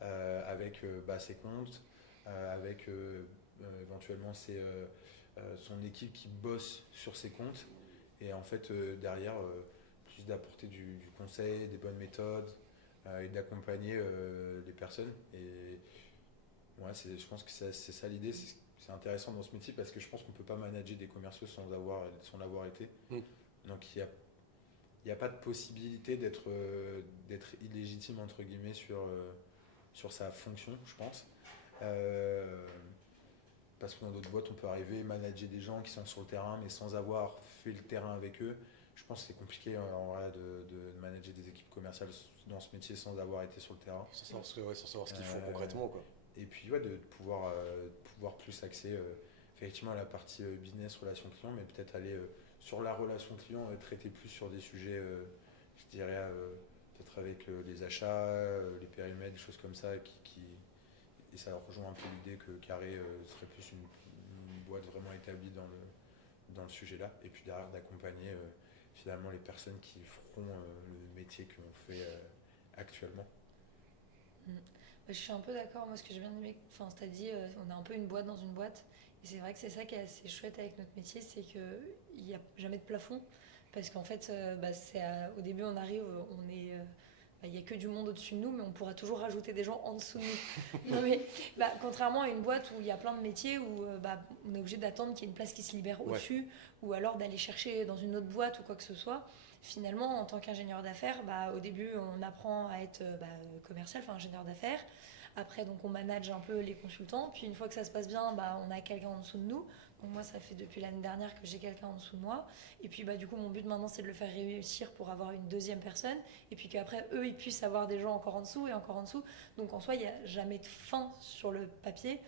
avec ses comptes, avec éventuellement son équipe qui bosse sur ses comptes, et en fait derrière plus d'apporter du conseil, des bonnes méthodes, et d'accompagner les personnes. Et je pense que c'est ça l'idée. C'est intéressant dans ce métier parce que je pense qu'on ne peut pas manager des commerciaux sans l'avoir été. Donc il n'y a pas de possibilité d'être illégitime entre guillemets sur sa fonction, je pense. Parce que dans d'autres boîtes, on peut arriver, manager des gens qui sont sur le terrain, mais sans avoir fait le terrain avec eux. je pense que c'est compliqué en vrai de manager des équipes commerciales dans ce métier sans avoir été sur le terrain. Sans savoir ce qu'ils font concrètement, quoi. Et puis ouais, de pouvoir plus axer effectivement à la partie business, relation client, mais peut-être aller sur la relation client et traiter plus sur des sujets, je dirais, peut-être avec les achats, les périmètres, des choses comme ça, et ça rejoint un peu l'idée que Carré serait plus une boîte vraiment établie dans le sujet là, et puis derrière d'accompagner finalement les personnes qui feront le métier que l'on fait actuellement. Je suis un peu d'accord. Moi, ce que j'ai bien aimé, enfin, t'as dit, on est un peu une boîte dans une boîte. Et c'est vrai que c'est ça qui est assez chouette avec notre métier, c'est qu'il n'y a jamais de plafond. Parce qu'en fait, au début, on arrive, il n'y a que du monde au-dessus de nous, mais on pourra toujours rajouter des gens en dessous de nous. Non, mais contrairement à une boîte où il y a plein de métiers où on est obligé d'attendre qu'il y ait une place qui se libère au-dessus, ou alors d'aller chercher dans une autre boîte ou quoi que ce soit. Finalement, en tant qu'ingénieur d'affaires, au début, on apprend à être commercial, enfin ingénieur d'affaires. Après, donc, on manage un peu les consultants. Puis une fois que ça se passe bien, on a quelqu'un en dessous de nous. Donc moi, ça fait depuis l'année dernière que j'ai quelqu'un en dessous de moi. Et puis du coup, mon but maintenant, c'est de le faire réussir pour avoir une deuxième personne. Et puis qu'après, eux, ils puissent avoir des gens encore en dessous et encore en dessous. Donc en soi, il n'y a jamais de fin sur le papier.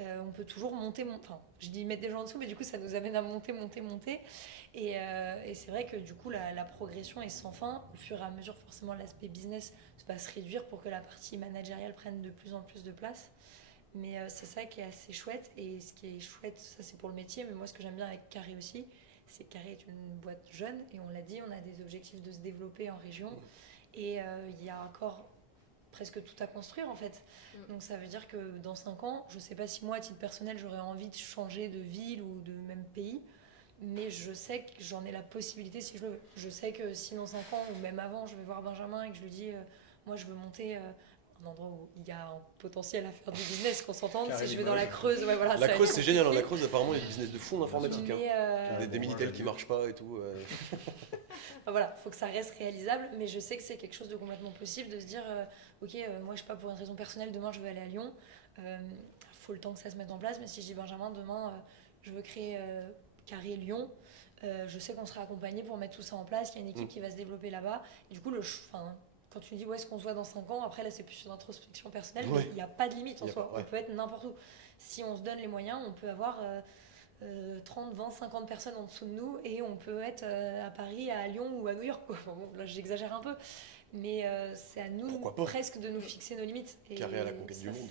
On peut toujours monter. Enfin, je dis mettre des gens en dessous, mais du coup, ça nous amène à monter. Et c'est vrai que du coup, la progression est sans fin. Au fur et à mesure, forcément, l'aspect business va se réduire pour que la partie managériale prenne de plus en plus de place. Mais c'est ça qui est assez chouette. Et ce qui est chouette, ça c'est pour le métier, mais moi ce que j'aime bien avec Carré aussi, c'est que Carré est une boîte jeune, et on l'a dit, on a des objectifs de se développer en région, et il y a encore presque tout à construire en fait. Donc ça veut dire que dans 5 ans, je sais pas si moi à titre personnel j'aurais envie de changer de ville ou de même pays, mais je sais que j'en ai la possibilité si je le veux. Je sais que si dans 5 ans ou même avant je vais voir Benjamin et que je lui dis moi je veux monter un endroit où il y a un potentiel à faire du business, qu'on s'entende. Si je vais dans la Creuse, voilà, la Creuse c'est génial, la Creuse apparemment il y a des business de fond informatique, des Minitel qui marchent pas et tout. Voilà, faut que ça reste réalisable, mais je sais que c'est quelque chose de complètement possible de se dire ok, moi je sais pas, pour une raison personnelle, demain je veux aller à Lyon, faut le temps que ça se mette en place, mais si je dis Benjamin demain je veux créer Carré Lyon, je sais qu'on sera accompagné pour mettre tout ça en place, qu'il y a une équipe qui va se développer là-bas, et du coup quand tu me dis où est-ce qu'on se voit dans 5 ans, après là c'est plus une introspection personnelle, mais il n'y a pas de limite en soi, on peut être n'importe où. Si on se donne les moyens, on peut avoir 30, 20, 50 personnes en dessous de nous, et on peut être à Paris, à Lyon ou à New York, quoi. Bon, là j'exagère un peu, mais c'est à nous presque de nous fixer nos limites. Et Carré à la conquête du monde.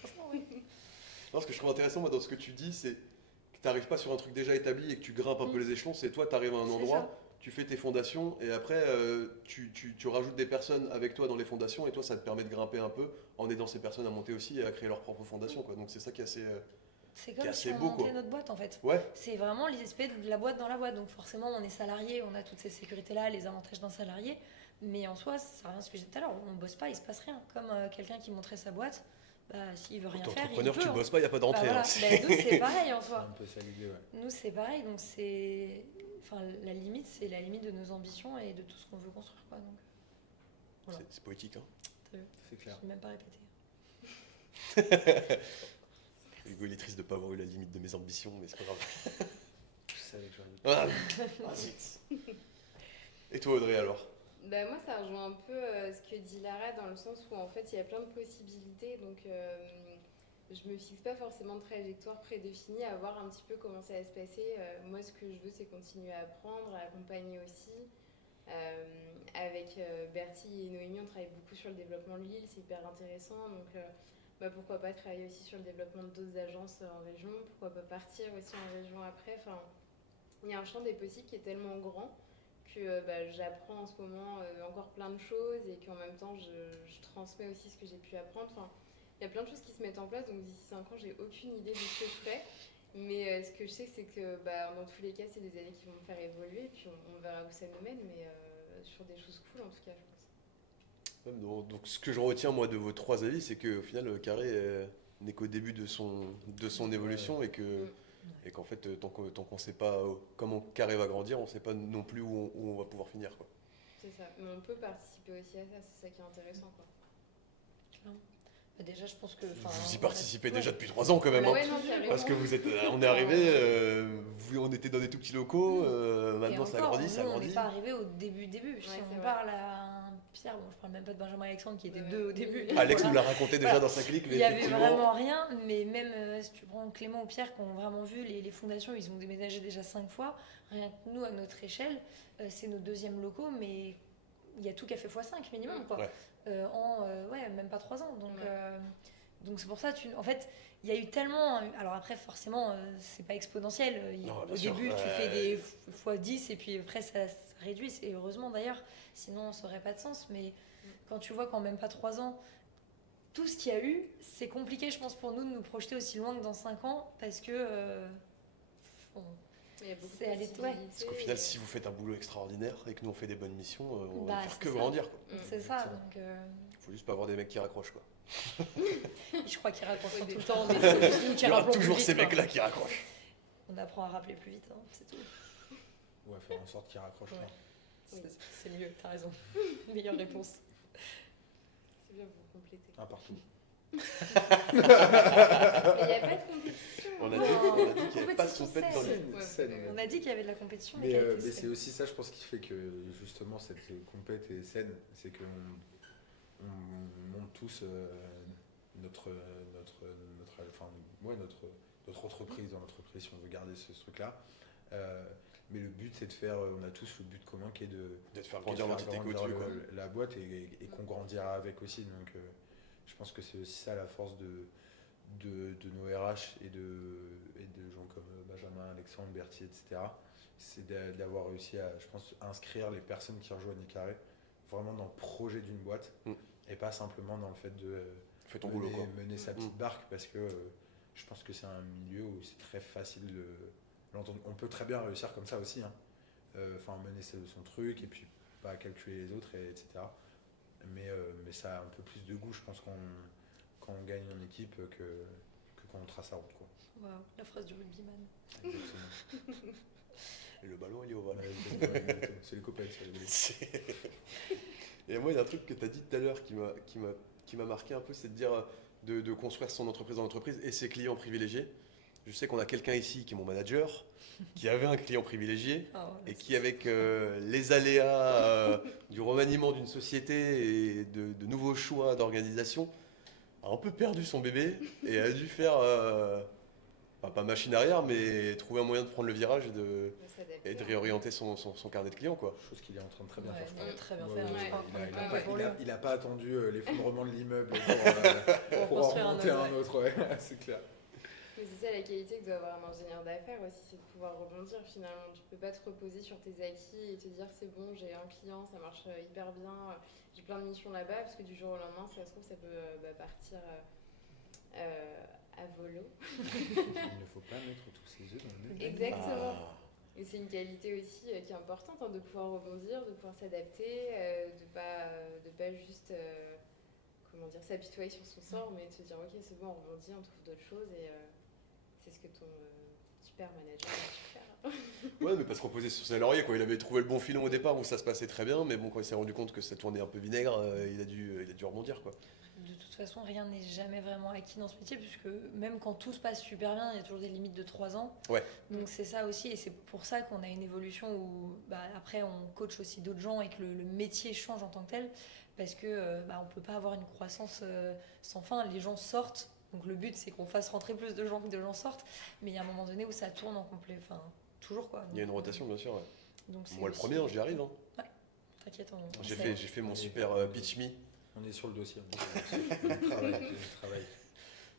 Franchement, oui. Non, ce que je trouve intéressant moi, dans ce que tu dis, c'est que tu n'arrives pas sur un truc déjà établi et que tu grimpes un peu les échelons, c'est toi tu arrives à un endroit, tu fais tes fondations, et après tu rajoutes des personnes avec toi dans les fondations, et toi ça te permet de grimper un peu en aidant ces personnes à monter aussi et à créer leur propre fondation, quoi. Donc c'est ça qui est assez c'est comme si on montait notre boîte en fait. C'est vraiment l'aspect de la boîte dans la boîte. Donc forcément on est salarié, on a toutes ces sécurités là, les avantages d'un salarié, mais en soi ça revient à ce que j'ai dit tout à l'heure, on bosse pas, il se passe rien. Comme quelqu'un qui montrait sa boîte, s'il veut rien faire, il peut. Entrepreneur, tu bosses pas, il n'y a pas d'entrée. Voilà. Nous c'est pareil en soi. C'est un peu ça l'idée, Nous c'est pareil, donc c'est... Enfin, la limite, c'est la limite de nos ambitions et de tout ce qu'on veut construire, quoi. Donc, voilà. C'est poétique, hein. C'est clair. Je ne vais même pas répéter. Hugo, il est triste de ne pas avoir eu la limite de mes ambitions, mais c'est pas grave. Je savais que j'aurais dit. Et toi, Audrey, alors? Moi, ça rejoint un peu ce que dit Lara, dans le sens où en fait, il y a plein de possibilités. Donc, je me fixe pas forcément de trajectoire prédéfinie, à voir un petit peu comment ça va se passer. Moi, ce que je veux, c'est continuer à apprendre, à accompagner aussi. Avec Bertie et Noémie, on travaille beaucoup sur le développement de l'île, c'est hyper intéressant. Donc, pourquoi pas travailler aussi sur le développement d'autres agences en région, pourquoi pas partir aussi en région après. Enfin, il y a un champ des possibles qui est tellement grand que j'apprends en ce moment encore plein de choses, et qu'en même temps, je transmets aussi ce que j'ai pu apprendre. Enfin, il y a plein de choses qui se mettent en place, donc d'ici 5 ans, j'ai aucune idée de ce que je ferai. Mais ce que je sais, c'est que dans tous les cas, c'est des années qui vont me faire évoluer, et puis on verra où ça nous mène, mais sur des choses cool en tout cas, je pense. Donc ce que je retiens moi de vos 3 avis, c'est qu'au final, Carré n'est qu'au début de son évolution, et qu'en fait, tant qu'on ne sait pas comment Carré va grandir, on ne sait pas non plus où on va pouvoir finir, quoi. C'est ça, mais on peut participer aussi à ça, c'est ça qui est intéressant, quoi. Déjà, je pense que. Vous y participez déjà depuis 3 ans quand même. Bah Hein. ouais, non, carrément. Parce que on est arrivé, on était dans des tout petits locaux, Et maintenant ça encore, grandit, ça nous, on grandit. n'est pas arrivé au début. Si Ouais, c'est on vrai. parle à un Pierre, bon, je parle même pas de Benjamin et Alexandre qui étaient Ouais. deux au début. Alex Voilà. nous l'a raconté déjà Voilà. dans sa clique, mais Il y avait effectivement, vraiment rien, mais même si tu prends Clément ou Pierre qui ont vraiment vu les fondations, ils ont déménagé déjà 5 fois. Rien que nous, à notre échelle, c'est nos deuxièmes locaux, mais il y a tout qui a fait x5 minimum, quoi. Ouais. Même pas 3 ans. Donc, Ouais. donc c'est pour ça, en fait, il y a eu tellement. Alors après, forcément, c'est pas exponentiel. Non, bien Au sûr, début, tu ouais. fais des x10 et puis après, ça réduit. Et heureusement d'ailleurs, sinon, ça aurait pas de sens. Mais quand tu vois qu'en même pas 3 ans, tout ce qu'il y a eu, c'est compliqué, je pense, pour nous de nous projeter aussi loin que dans 5 ans parce que. Bon, Il y a beaucoup C'est de aller- ouais. possibilités. parce qu'au final, si vous faites un boulot extraordinaire et que nous on fait des bonnes missions, on Bah, va faire c'est que ça. grandir. Quoi. c'est ça. Exactement. Donc, Faut juste pas avoir des mecs qui raccrochent. Quoi. je crois qu'ils raccrochent Oui, tout des- le temps, mais c'est juste nous Il qui y aura rappelons plus toujours vite, ces quoi. mecs-là qui raccrochent. On apprend à rappeler plus vite, hein, c'est tout. Ouais, faire en sorte qu'il raccroche Ouais. pas. C'est mieux, t'as raison. Meilleure réponse. C'est bien, vous complétez. Un partout. Mais il n'y a pas de compétition. On a Non. dit qu'il n'y avait pas de Compétition compète dans le saine. Ouais, Scène, ouais. On a dit qu'il y avait de la compétition, mais, Mais, qu'elle était mais c'est saine. aussi ça, je pense, qui fait que justement cette compète est saine, c'est qu'on on monte tous notre entreprise dans l'entreprise, si on veut garder ce truc-là. Mais le but, c'est de faire, on a tous le but commun qui est de faire qui est de grandir faire l'entité grandir qu'au-dessus. Quoi. la boîte et qu'on grandira avec aussi. Donc je pense que c'est aussi ça la force de nos RH et de gens comme Benjamin, Alexandre, Berthier, etc. C'est d'avoir réussi à, je pense, inscrire les personnes qui rejoignent Carré vraiment dans le projet d'une boîte et pas simplement dans le fait de Fais ton boulot. Quoi. mener sa petite barque parce que je pense que c'est un milieu où c'est très facile de l'entendre. On peut très bien réussir comme ça aussi, hein. Mener son truc et puis pas calculer les autres, etc. Mais ça a un peu plus de goût, je pense, quand on gagne en équipe que quand on trace sa route. Quoi. Waouh, la phrase du rugbyman. Exactement. Et le ballon, il est ovale. Ouais, c'est les copains, ça, les blés. Et moi, il y a un truc que tu as dit tout à l'heure qui m'a marqué un peu, c'est de dire de construire son entreprise dans l'entreprise et ses clients privilégiés. Je sais qu'on a quelqu'un ici qui est mon manager, qui avait un client privilégié et qui, avec les aléas du remaniement d'une société et de nouveaux choix d'organisation, a un peu perdu son bébé et a dû faire, pas machine arrière, mais trouver un moyen de prendre le virage et de réorienter son carnet de clients. Quoi. Chose qu'il est en train de très bien Ouais, faire, je il crois. a très bien Ouais, fait, ouais, je ouais. crois. Il a- il a Ouais, pas- pour il a- lui. il a pas attendu l'effondrement de l'immeuble Pour pour construire en un monter autre, un autre, ouais, c'est clair. Mais c'est ça la qualité que doit avoir un ingénieur d'affaires aussi, c'est de pouvoir rebondir finalement. Tu peux pas te reposer sur tes acquis et te dire c'est bon, j'ai un client, ça marche hyper bien, j'ai plein de missions là-bas, parce que du jour au lendemain, ça se trouve, ça peut partir à volo. Il ne faut pas mettre tous ses œufs dans le même panier. Exactement. Ah. Et c'est une qualité aussi qui est importante, hein, de pouvoir rebondir, de pouvoir s'adapter, de pas juste s'apitoyer sur son sort, mais de se dire ok, c'est bon, on rebondit, on trouve d'autres choses et c'est ce que ton super manager a su faire. Ouais, mais pas se reposer sur ses lauriers. Quoi. Il avait trouvé le bon filon au départ où ça se passait très bien, mais bon, quand il s'est rendu compte que ça tournait un peu vinaigre, il a dû rebondir. Quoi. De toute façon, rien n'est jamais vraiment acquis dans ce métier, puisque même quand tout se passe super bien, il y a toujours des limites de 3 ans. Ouais. Donc c'est ça aussi, et c'est pour ça qu'on a une évolution où après on coach aussi d'autres gens et que le métier change en tant que tel, parce que on peut pas avoir une croissance sans fin. Les gens sortent, donc le but c'est qu'on fasse rentrer plus de gens que de gens sortent, mais il y a un moment donné où ça tourne en complet, toujours quoi. Il y a une rotation, bien sûr. Ouais. Donc c'est Moi, le aussi- premier, j'y arrive. Hein. T'inquiète, J'ai fait mon Oui. super pitch me. On est sur le dossier. On travaille.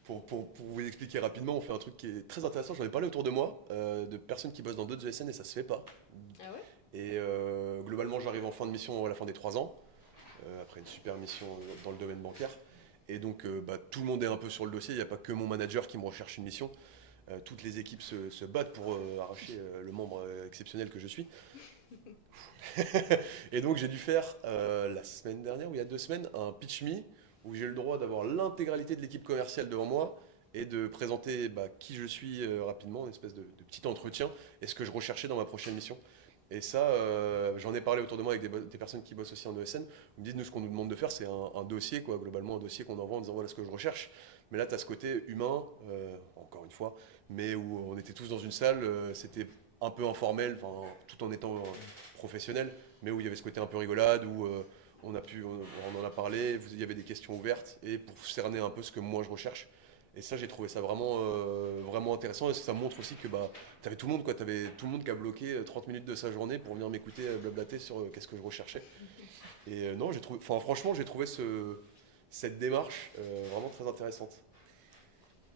Pour vous expliquer rapidement, on fait un truc qui est très intéressant. J'en ai parlé autour de moi, de personnes qui bossent dans d'autres ESN et ça se fait pas. Ah ouais? Et globalement, j'arrive en fin de mission à la fin des 3 ans, après une super mission dans le domaine bancaire. Et donc, tout le monde est un peu sur le dossier. Il n'y a pas que mon manager qui me recherche une mission. Toutes les équipes se battent pour arracher le membre exceptionnel que je suis. Et donc, j'ai dû faire la semaine dernière, ou il y a 2 semaines, un pitch me où j'ai le droit d'avoir l'intégralité de l'équipe commerciale devant moi et de présenter qui je suis rapidement, une espèce de petit entretien et ce que je recherchais dans ma prochaine mission. Et ça, j'en ai parlé autour de moi avec des personnes qui bossent aussi en ESN. Ils me disent, nous, ce qu'on nous demande de faire, c'est un dossier, quoi, globalement, un dossier qu'on envoie en disant voilà ce que je recherche. Mais là, tu as ce côté humain, encore une fois, mais où on était tous dans une salle, c'était un peu informel, tout en étant professionnel, mais où il y avait ce côté un peu rigolade, où on en a parlé, il y avait des questions ouvertes, et pour cerner un peu ce que moi je recherche. Et ça, j'ai trouvé ça vraiment intéressant. Et ça montre aussi que tu avais tout le monde, quoi. Tu avais tout le monde qui a bloqué 30 minutes de sa journée pour venir m'écouter blablater sur qu'est-ce que je recherchais. Et non, franchement, j'ai trouvé cette démarche vraiment très intéressante.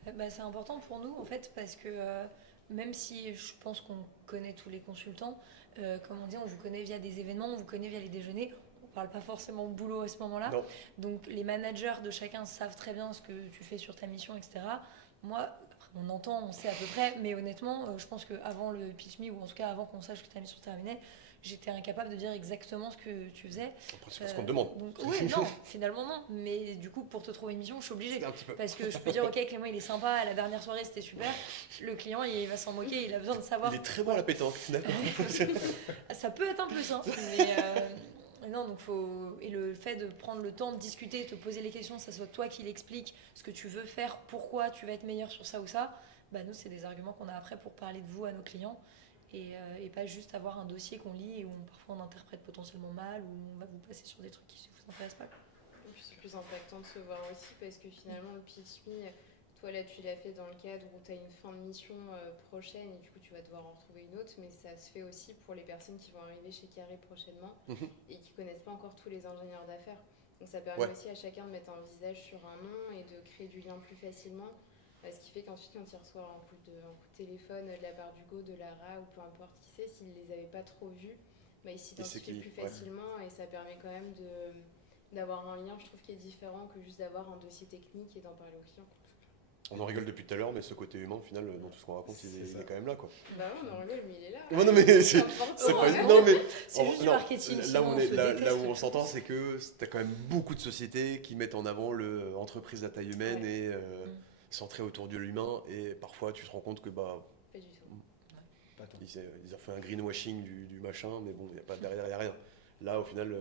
C'est important pour nous en fait parce que même si je pense qu'on connaît tous les consultants, comme on dit, on vous connaît via des événements, on vous connaît via les déjeuners. On parle pas forcément boulot à ce moment-là. Non. Donc les managers de chacun savent très bien ce que tu fais sur ta mission, etc. Moi, après, on entend, on sait à peu près, mais honnêtement, je pense qu'avant le pitch me, ou en tout cas avant qu'on sache que ta mission terminée, j'étais incapable de dire exactement ce que tu faisais. Après, c'est pas ce qu'on te demande. Oui, non, finalement non. Mais du coup, pour te trouver une mission, je suis obligée. Un petit peu. Parce que je peux dire, ok, Clément, il est sympa, à la dernière soirée, c'était super. Le client, il va s'en moquer, il a besoin de savoir. Il est très bon à la pétanque, d'accord. Ça peut être un plus, hein. Mais non, donc et le fait de prendre le temps de discuter, de te poser les questions, que ce soit toi qui l'explique, ce que tu veux faire, pourquoi tu vas être meilleur sur ça ou ça, nous, c'est des arguments qu'on a après pour parler de vous à nos clients. Et pas juste avoir un dossier qu'on lit et où parfois on interprète potentiellement mal ou on va vous passer sur des trucs qui ne vous intéressent pas. Et puis c'est plus impactant de se voir aussi parce que finalement le pitch me, toi là tu l'as fait dans le cadre où tu as une fin de mission prochaine et du coup tu vas devoir en retrouver une autre, mais ça se fait aussi pour les personnes qui vont arriver chez Carré prochainement et qui connaissent pas encore tous les ingénieurs d'affaires. Donc ça permet aussi à chacun de mettre un visage sur un nom et de créer du lien plus facilement. Ce qui fait qu'ensuite, quand ils reçoivent un coup de téléphone de la part d'Hugo, de Lara ou peu importe qui c'est, s'ils ne les avaient pas trop vus, ils s'identifient plus facilement et ça permet quand même d'avoir un lien, je trouve, qui est différent que juste d'avoir un dossier technique et d'en parler au client. On en rigole depuis tout à l'heure, mais ce côté humain, au final, dans tout ce qu'on raconte, il est quand même là, quoi. Bah ouais, on en rigole, mais il est là. Ouais, non, mais c'est pas. Non, mais. C'est juste du marketing. Là où on s'entend, c'est que tu as quand même beaucoup de sociétés qui mettent en avant l'entreprise à taille humaine et. Centré autour de l'humain, et parfois tu te rends compte que pas du tout. Ils ont fait un greenwashing du machin, mais bon, il y a pas derrière, il n'y a rien. Là, au final,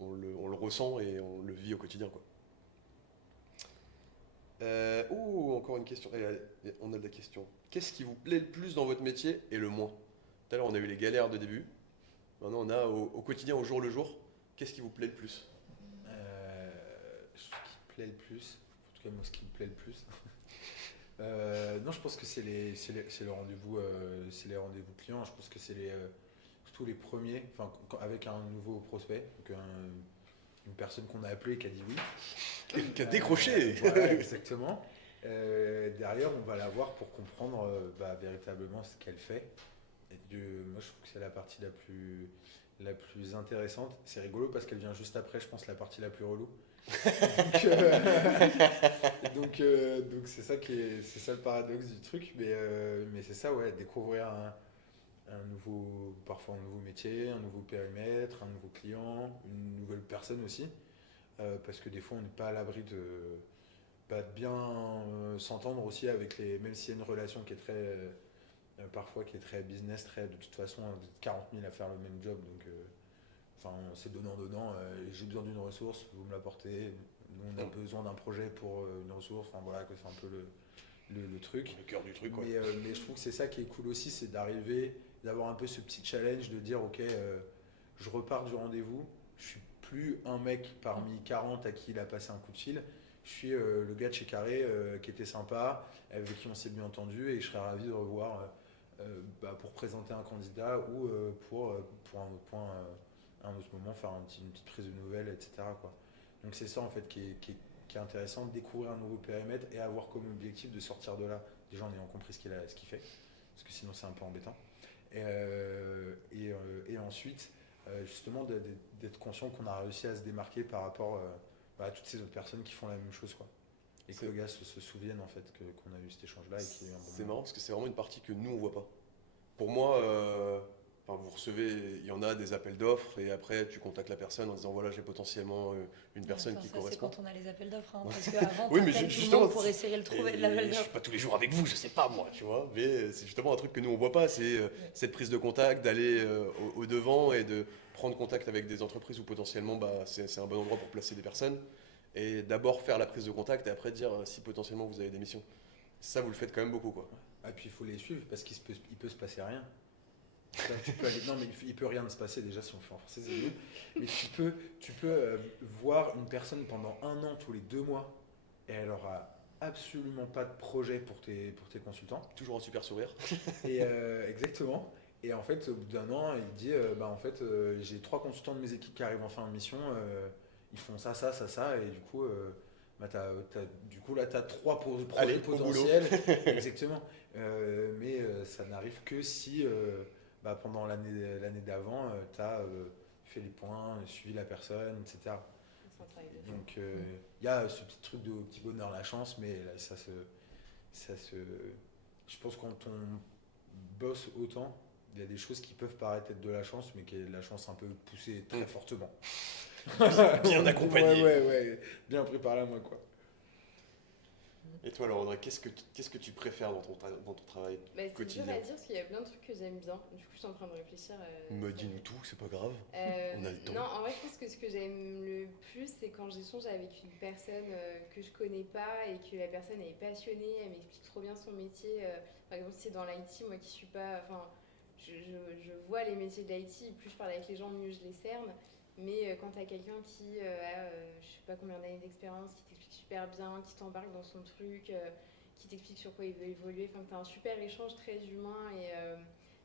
on le ressent et on le vit au quotidien, quoi. Encore une question. On a de la question. Qu'est-ce qui vous plaît le plus dans votre métier et le moins? Tout à l'heure, on a eu les galères de début. Maintenant, on a au quotidien, au jour le jour. Qu'est-ce qui vous plaît le plus? Ce qui me plaît le plus, en tout cas moi, ce qui me plaît le plus. Non, je pense que c'est le rendez-vous, c'est les rendez-vous clients. Je pense que c'est surtout les premiers, avec un nouveau prospect, donc une personne qu'on a appelée qui a dit oui, qui a décroché. Voilà, exactement. Derrière, on va la voir pour comprendre véritablement ce qu'elle fait. Et moi, je trouve que c'est la partie la plus intéressante. C'est rigolo parce qu'elle vient juste après, je pense, la partie la plus relou. Donc c'est ça le paradoxe du truc, mais c'est ça, ouais, découvrir parfois un nouveau métier, un nouveau périmètre, un nouveau client, une nouvelle personne aussi, parce que des fois on n'est pas à l'abri de bien s'entendre aussi avec même s'il y a une relation qui est très parfois qui est très business, de toute façon 40 000 à faire le même job, donc c'est donnant, j'ai besoin d'une ressource, vous me l'apportez, nous on a besoin d'un projet pour une ressource, voilà, que c'est un peu le truc. Le cœur du truc, mais je trouve que c'est ça qui est cool aussi, c'est d'avoir un peu ce petit challenge de dire ok, je repars du rendez-vous, je suis plus un mec parmi 40 à qui il a passé un coup de fil, je suis le gars de chez Carré qui était sympa, avec qui on s'est bien entendu et je serais ravi de revoir pour présenter un candidat ou pour un autre point. À un autre moment, faire une petite prise de nouvelles, etc. quoi. Donc c'est ça en fait qui est intéressant, de découvrir un nouveau périmètre et avoir comme objectif de sortir de là, déjà en ayant compris ce qu'il fait, parce que sinon c'est un peu embêtant. Et ensuite, justement, d'être conscient qu'on a réussi à se démarquer par rapport à toutes ces autres personnes qui font la même chose, quoi. Et que le gars se souvienne en fait qu'on a eu cet échange-là. C'est marrant parce que c'est vraiment une partie que nous on voit pas. Pour moi, enfin, vous recevez, il y en a des appels d'offres et après tu contactes la personne en disant voilà j'ai potentiellement une personne Attends, qui ça, correspond. c'est quand on a les appels d'offres, hein, parce qu'avant, Oui, mais t'appelles tout le justement, monde pour essayer de le trouver de l'appel je suis d'offres. pas tous les jours avec vous, je sais pas moi, tu vois, mais c'est justement un truc que nous on voit pas, c'est cette prise de contact, d'aller au devant et de prendre contact avec des entreprises où potentiellement bah, c'est un bon endroit pour placer des personnes et d'abord faire la prise de contact et après dire si potentiellement vous avez des missions. Ça vous le faites quand même beaucoup quoi. Ah, puis il faut les suivre parce il peut se passer rien. Ça, non, mais il peut rien se passer déjà si on fait en français, c'est mieux. Mais tu peux voir une personne pendant 1 an, tous les 2 mois, et elle aura absolument pas de projet pour tes consultants. Toujours un super sourire. Et exactement. Et en fait, au bout d'1 an, il dit j'ai 3 consultants de mes équipes qui arrivent enfin en mission, ils font ça, et du coup, du coup là, tu as 3 projets Allez, au boulot. potentiels. Exactement. Mais ça n'arrive que si pendant l'année d'avant, tu as fait les points, suivi la personne, etc. C'est un travail de fou. Donc il y a ce petit truc de petit bonheur, la chance, mais là, je pense que quand on bosse autant, il y a des choses qui peuvent paraître être de la chance, mais qui est de la chance un peu poussée très fortement. Bien accompagné. Ouais, bien pris par la main, quoi. Et toi alors Audrey, qu'est-ce que tu préfères dans ton travail Bah, c'est quotidien? dur à dire parce qu'il y a plein de trucs que j'aime bien. Du coup, je suis en train de réfléchir. Dis-nous tout, c'est pas grave. On a le temps. Non, en vrai, je pense que ce que j'aime le plus, c'est quand j'échange avec une personne que je connais pas et que la personne est passionnée, elle m'explique trop bien son métier. Par exemple, si c'est dans l'IT, moi qui suis pas. Enfin, je vois les métiers de l'IT, plus je parle avec les gens, mieux je les cerne. Mais quand tu as quelqu'un qui a je sais pas combien d'années d'expérience, qui t'explique super bien, qui t'embarque dans son truc, qui t'explique sur quoi il veut évoluer, enfin, tu as un super échange très humain et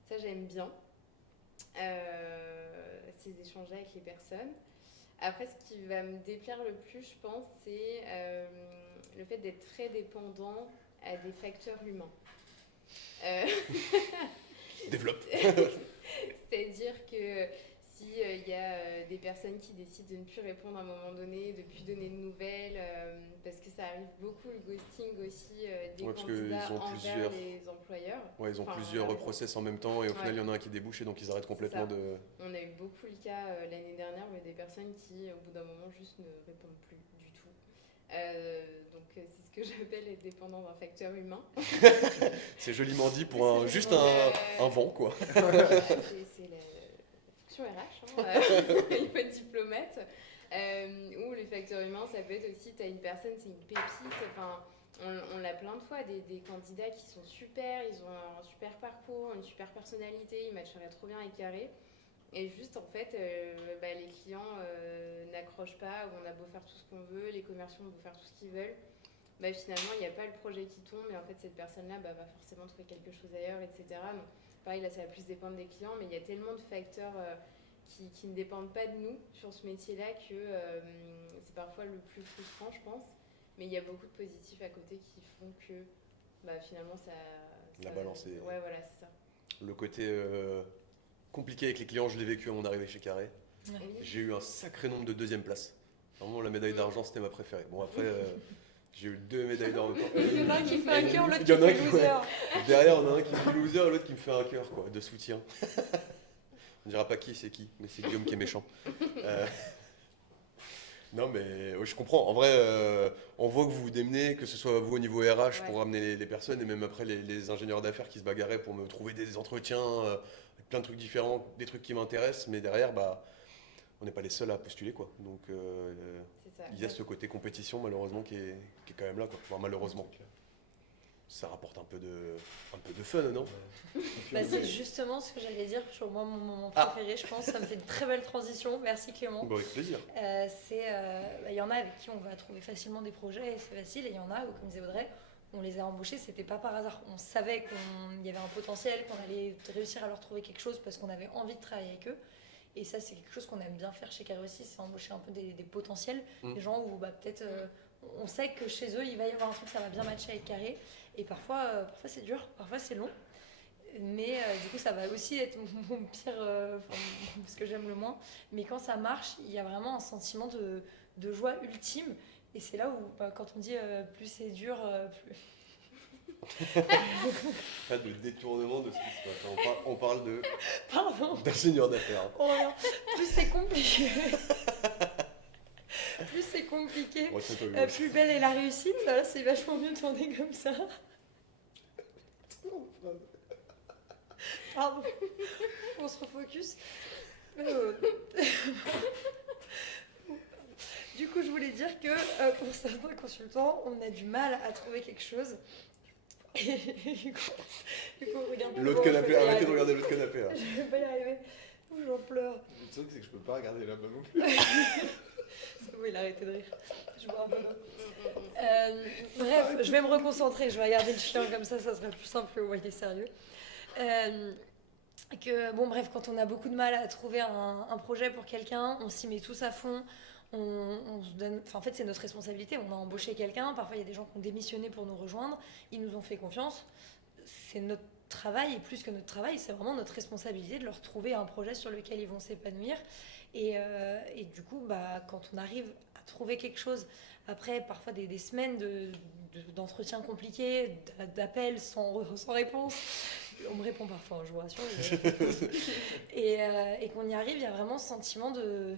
ça j'aime bien. Ces échanges avec les personnes. Après, ce qui va me déplaire le plus, je pense, c'est le fait d'être très dépendant à des facteurs humains. Développe. C'est-à-dire que s'il y a des personnes qui décident de ne plus répondre à un moment donné, de ne plus donner de nouvelles, parce que ça arrive beaucoup le ghosting aussi des Ouais, parce candidats qu'ils ont envers les employeurs. Ouais, ils ont Enfin, plusieurs envers les process en même temps et au final Ouais. il y en a un qui débouche et donc ils arrêtent complètement ça. de. On a eu beaucoup le cas l'année dernière, mais des personnes qui, au bout d'un moment, juste ne répondent plus du tout. Donc c'est ce que j'appelle être dépendant d'un facteur humain. C'est joliment dit pour C'est juste joliment, un vent quoi. C'est la fonction RH, il faut être diplomate. Ou les facteurs humains, ça peut être aussi, tu as une personne, c'est une pépite. Enfin, on l'a plein de fois, des candidats qui sont super, ils ont un super parcours, une super personnalité, ils matcheraient trop bien avec Carré. Et juste en fait, les clients n'accrochent pas, ou on a beau faire tout ce qu'on veut, les commerciaux ont beau faire tout ce qu'ils veulent. Finalement, il n'y a pas le projet qui tombe, mais en fait, cette personne-là va forcément trouver quelque chose ailleurs, etc. Donc, pareil, là, ça va plus dépendre des clients, mais il y a tellement de facteurs qui ne dépendent pas de nous sur ce métier-là que c'est parfois le plus frustrant, je pense. Mais il y a beaucoup de positifs à côté qui font que finalement, La balance est. Ouais, voilà, c'est ça. Le côté compliqué avec les clients, je l'ai vécu à mon arrivée chez Carré. Ouais. Oui. J'ai eu un sacré nombre de deuxième place. Vraiment, la médaille d'argent, c'était ma préférée. Bon, après, j'ai eu 2 médailles d'or. Il y en a un qui fait un cœur, l'autre Il qui y en a fait qui- loser. Derrière, on a un qui fait loser et l'autre qui me fait un cœur quoi, de soutien. On dira pas qui c'est qui, mais c'est Guillaume qui est méchant. Non, mais je comprends. En vrai, on voit que vous vous démenez, que ce soit vous au niveau RH pour Ouais. amener les personnes et même après les ingénieurs d'affaires qui se bagarraient pour me trouver des entretiens, avec plein de trucs différents, des trucs qui m'intéressent, mais derrière, on n'est pas les seuls à postuler quoi. Donc C'est ça. il y a ce côté compétition malheureusement qui est quand même là quoi. Enfin, malheureusement. Ça rapporte un peu de fun, non? C'est justement ce que j'allais dire sur moi, mon moment Ah. préféré, je pense. Ça me fait une très belle transition. Merci Clément. Bon, avec plaisir. Il y en a avec qui on va trouver facilement des projets et c'est facile. Et il y en a où, comme disait Audrey, on les a embauchés, c'était pas par hasard. On savait qu'il y avait un potentiel, qu'on allait réussir à leur trouver quelque chose parce qu'on avait envie de travailler avec eux. Et ça, c'est quelque chose qu'on aime bien faire chez Carré aussi, c'est embaucher un peu des potentiels, des gens où peut-être on sait que chez eux, il va y avoir un truc, ça va bien matcher avec Carré. Et parfois c'est dur, parfois c'est long. Mais du coup, ça va aussi être mon pire, ce que j'aime le moins. Mais quand ça marche, il y a vraiment un sentiment de joie ultime. Et c'est là où, quand on dit plus c'est dur, plus. Pas de détournement de ce qui se passe. On parle Pardon. d'ingénieur d'affaires. Oh non. Plus c'est compliqué. Plus c'est compliqué. Retiens-toi, Hugo. Plus belle est la réussite. Là, c'est vachement mieux de tourner comme ça. Pardon. On se refocus. Du coup, je voulais dire que pour certains consultants, on a du mal à trouver quelque chose. Et du coup, regarde. L'autre canapé, arrêtez de regarder l'autre canapé là. Je vais pas y arriver. Ouh, j'en pleure. Le truc, c'est que je peux pas regarder là-bas non plus. C'est bon, il a arrêté de rire. Je vois un peu d'eau. Bref, je vais me reconcentrer. Je vais regarder le chien comme ça sera plus simple que vous voyez sérieux. Bref, quand on a beaucoup de mal à trouver un projet pour quelqu'un, on s'y met tous à fond. On se donne, en fait, c'est notre responsabilité. On a embauché quelqu'un. Parfois, il y a des gens qui ont démissionné pour nous rejoindre. Ils nous ont fait confiance. C'est notre travail, et plus que notre travail, c'est vraiment notre responsabilité de leur trouver un projet sur lequel ils vont s'épanouir. Et du coup, quand on arrive à trouver quelque chose, après parfois des semaines d'entretiens compliqués, d'appels sans réponse, on me répond parfois, hein, je vous rassure, et qu'on y arrive, il y a vraiment ce sentiment de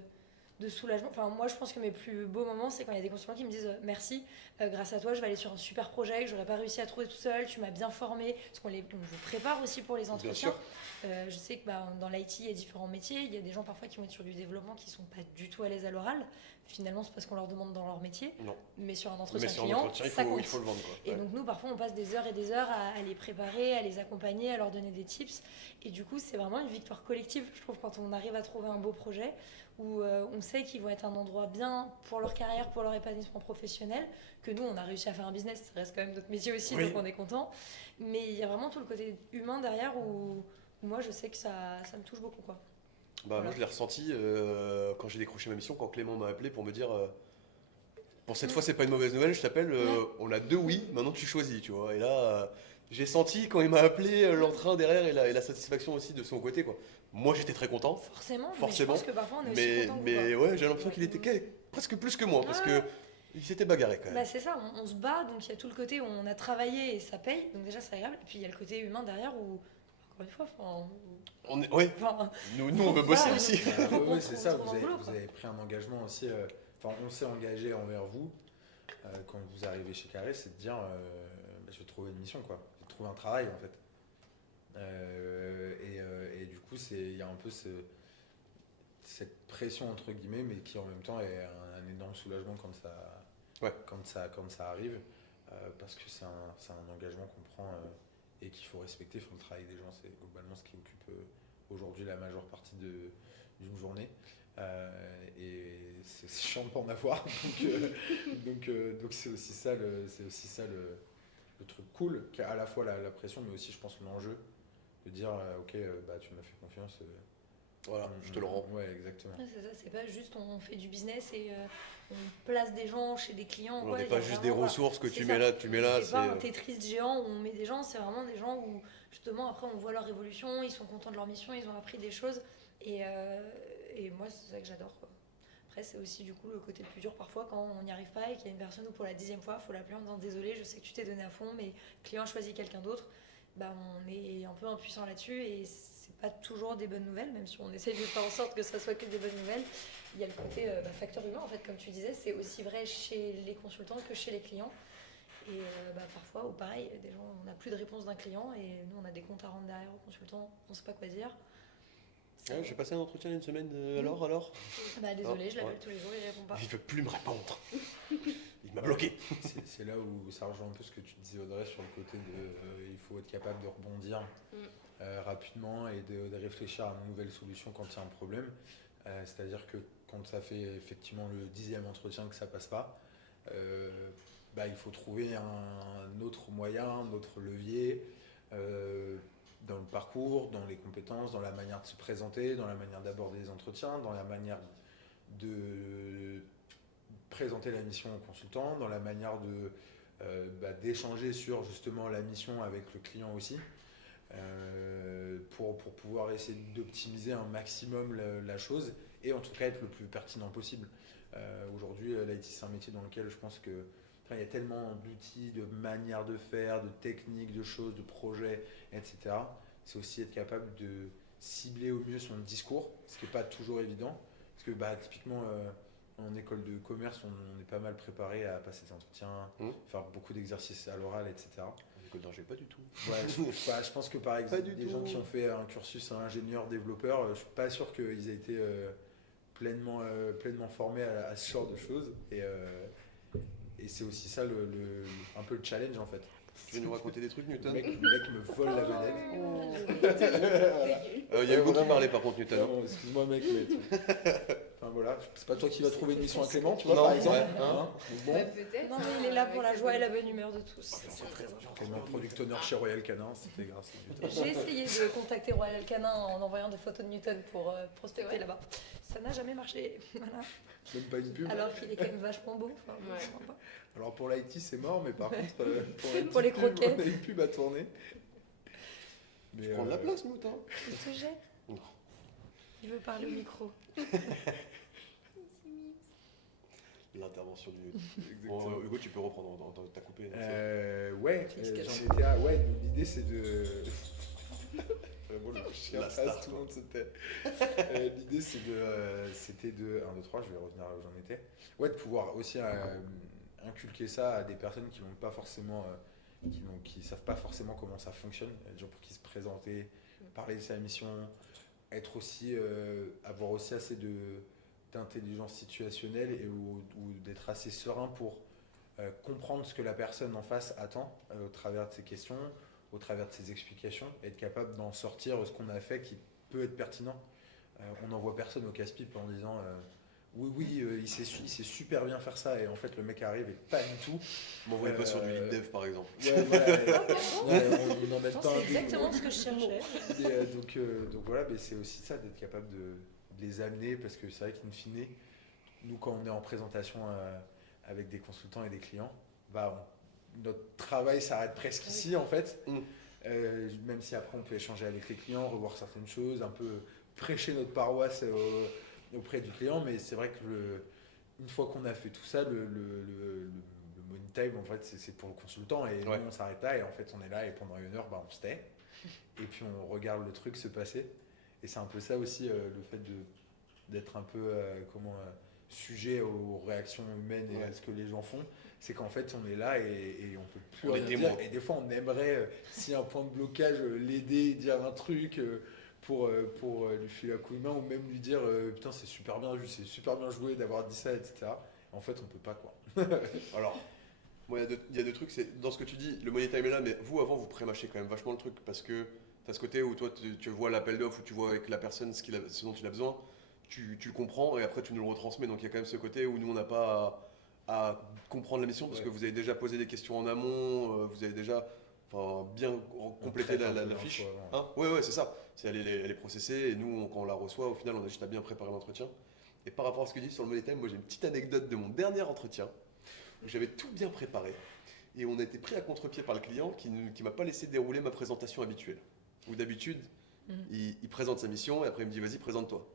soulagement. Enfin, moi, je pense que mes plus beaux moments, c'est quand il y a des consultants qui me disent merci, grâce à toi, je vais aller sur un super projet que j'aurais pas réussi à trouver tout seul, tu m'as bien formé, parce qu'on vous prépare aussi pour les entretiens. Je sais que dans l'IT, il y a différents métiers, il y a des gens parfois qui vont être sur du développement qui sont pas du tout à l'aise à l'oral. Finalement, c'est parce qu'on leur demande dans leur métier. Non. Mais sur un entretien Mais sur client, un entretien, ça compte. il faut le vendre, quoi. Et Ouais. donc nous, parfois, on passe des heures et des heures à les préparer, à les accompagner, à leur donner des tips. Et du coup, c'est vraiment une victoire collective, je trouve, quand on arrive à trouver un beau projet où on sait qu'ils vont être un endroit bien pour leur carrière, pour leur épanouissement professionnel, que nous, on a réussi à faire un business, ça reste quand même notre métier aussi, Oui. donc on est content. Mais il y a vraiment tout le côté humain derrière où moi, je sais que ça me touche beaucoup, quoi. Moi, je l'ai ressenti quand j'ai décroché ma mission, quand Clément m'a appelé pour me dire pour cette fois, c'est pas une mauvaise nouvelle, je t'appelle, on a 2 oui, maintenant tu choisis, tu vois. Et là, j'ai senti quand il m'a appelé l'entrain derrière et la satisfaction aussi de son côté, quoi. Moi, j'étais très content. Forcément, mais je Forcément. pense que parfois, on est aussi content que Mais vous, quoi. ouais, j'ai l'impression qu'il était presque plus que moi, parce que il s'était bagarré quand même. C'est ça, on se bat, donc il y a tout le côté où on a travaillé et ça paye, donc déjà c'est agréable. Et puis il y a le côté humain derrière où, encore une fois, Nous, on veut bosser Voilà, aussi. Oui, c'est ça, on vous boulot, quoi. avez pris un engagement aussi, on s'est engagé envers vous quand vous arrivez chez Carré, c'est de dire je vais trouver une mission, quoi. Je vais trouver un travail en fait. Et du coup, il y a un peu cette pression entre guillemets, mais qui en même temps est un énorme soulagement quand ça arrive, parce que c'est un engagement qu'on prend et qu'il faut respecter. Le travail des gens, c'est globalement ce qui occupe aujourd'hui la majeure partie d'une journée. Et c'est chiant de pas en avoir, donc c'est aussi ça le truc cool, qui a à la fois la pression, mais aussi je pense l'enjeu de dire ok, tu m'as fait confiance. Voilà, je te le rends. Ouais, exactement. Ouais, c'est ça, c'est pas juste on fait du business et on place des gens chez des clients. On n'est pas juste des vraiment, ressources que c'est tu ça. mets là, C'est pas un Tetris géant où on met des gens, c'est vraiment des gens où justement après on voit leur évolution, ils sont contents de leur mission, ils ont appris des choses et moi c'est ça que j'adore, quoi. Après c'est aussi du coup le côté le plus dur parfois quand on n'y arrive pas et qu'il y a une personne où pour la 10e fois il faut l'appeler en disant désolé, je sais que tu t'es donné à fond mais le client a choisi quelqu'un d'autre. On est un peu impuissant là-dessus et c'est pas toujours des bonnes nouvelles, même si on essaye de faire en sorte que ça soit que des bonnes nouvelles. Il y a le côté facteur humain, en fait, comme tu disais, c'est aussi vrai chez les consultants que chez les clients. Et parfois, pareil, des gens, on n'a plus de réponse d'un client et nous, on a des comptes à rendre derrière aux consultants, on ne sait pas quoi dire. J'ai passé un entretien une semaine, alors Désolé, je l'appelle ouais. tous les jours, il répond pas. Il veut plus me répondre. Il m'a bloqué. C'est là où ça rejoint un peu ce que tu disais, Audrey, sur le côté il faut être capable de rebondir rapidement et de réfléchir à une nouvelle solution quand il y a un problème. C'est-à-dire que quand ça fait effectivement le 10e entretien que ça passe pas, il faut trouver un autre moyen, un autre levier dans le parcours, dans les compétences, dans la manière de se présenter, dans la manière d'aborder les entretiens, dans la manière de présenter la mission au consultant, dans la manière d'échanger sur justement la mission avec le client aussi, pour pouvoir essayer d'optimiser un maximum la chose et en tout cas être le plus pertinent possible. Aujourd'hui, l'IT, c'est un métier dans lequel je pense que Enfin, il y a tellement d'outils, de manières de faire, de techniques, de choses, de projets, etc. C'est aussi être capable de cibler au mieux son discours, ce qui n'est pas toujours évident. Parce que typiquement, en école de commerce, on est pas mal préparé à passer des entretiens, faire beaucoup d'exercices à l'oral, etc. En école d'ingé, pas du tout. Ouais, je pense que par exemple, des gens qui ont fait un cursus ingénieur, développeur, je suis pas sûr qu'ils aient été pleinement formés à ce genre de choses. Et c'est aussi ça un peu le challenge en fait. Tu veux nous raconter des trucs, Newton? Le mec me vole la vedette. Il y a Hugo qui parlait par contre, Newton. Non, excuse-moi mec, mais enfin voilà, c'est pas toi qui vas trouver une mission à Clément, tu vois, Non, par exemple. ouais, Hein, bon. Peut-être. Non, mais il est là pour la joie et la bonne humeur de tous. C'est très important. Clément, product owner chez Royal Canin, c'était grâce à J'ai essayé de contacter Royal Canin en envoyant des photos de Newton pour prospecter là-bas. Ça n'a jamais marché. Voilà. Même pas une pub. Alors qu'il est quand même vachement beau. Enfin, Ouais. sympa. Alors pour l'IT c'est mort, mais par contre Pour les croquettes. on a une pub à tourner. Mais, Prends de la place, Newton. Il te jette. Non. Il veut parler au micro. L'intervention du. Exactement. Bon, Hugo, tu peux reprendre, t'as coupé. Ouais, Explication. j'en étais à. Ouais, donc l'idée c'est de. Bon, le chien La passe, star, tout le monde se tait. L'idée c'était de. 1, 2, 3, je vais revenir là où j'en étais. Ouais, de pouvoir aussi inculquer ça à des personnes qui n'ont pas forcément. Qui savent pas forcément comment ça fonctionne. Des gens pour qui se présenter, parler de sa mission, être aussi. Avoir aussi assez d'intelligence situationnelle ou d'être assez serein pour comprendre ce que la personne en face attend au travers de ses questions, au travers de ses explications, et être capable d'en sortir ce qu'on a fait qui peut être pertinent. On n'envoie personne au casse-pipe en disant oui, il sait super bien faire ça, et en fait le mec arrive et pas du tout. M'envoyez pas sur du lead dev par exemple. Ouais, voilà, on n'en met Non, pas c'est un exactement ce que je cherchais. et, donc voilà, mais c'est aussi ça, d'être capable de les amener, parce que c'est vrai qu'in fine, nous quand on est en présentation avec des consultants et des clients, notre travail s'arrête presque ici en fait. Même si après on peut échanger avec les clients, revoir certaines choses, un peu prêcher notre paroisse auprès du client, mais c'est vrai que une fois qu'on a fait tout ça, le money time en fait c'est pour le consultant, et nous on s'arrête là, et en fait on est là et pendant 1 heure on se tait et puis on regarde le truc se passer. Et c'est un peu ça aussi, le fait d'être un peu sujet aux réactions humaines et à ce que les gens font. C'est qu'en fait, on est là et on peut plus rien dire. Et des fois, on aimerait, s'il y a un point de blocage, l'aider, dire un truc pour lui filer un coup de main, ou même lui dire putain, c'est super bien joué d'avoir dit ça, etc. En fait, on peut pas, quoi. Alors, moi, il y a deux trucs. C'est, dans ce que tu dis, le money time est là, mais vous, avant, vous prémâchez quand même vachement le truc, parce que tu as ce côté où toi, tu vois l'appel d'offres, où tu vois avec la personne ce dont il a besoin, tu le comprends, et après, tu nous le retransmets. Donc, il y a quand même ce côté où nous, on n'a pas à comprendre la mission, parce que vous avez déjà posé des questions en amont, vous avez déjà bien complété la fiche. Hein, ouais, c'est ça. Elle est processée, et nous, quand on la reçoit, au final, on a juste à bien préparer l'entretien. Et par rapport à ce que tu dis sur le money time, moi, j'ai une petite anecdote de mon dernier entretien, où j'avais tout bien préparé, et on a été pris à contre-pied par le client qui ne m'a pas laissé dérouler ma présentation habituelle. Où d'habitude, il présente sa mission, et après il me dit vas-y, présente-toi.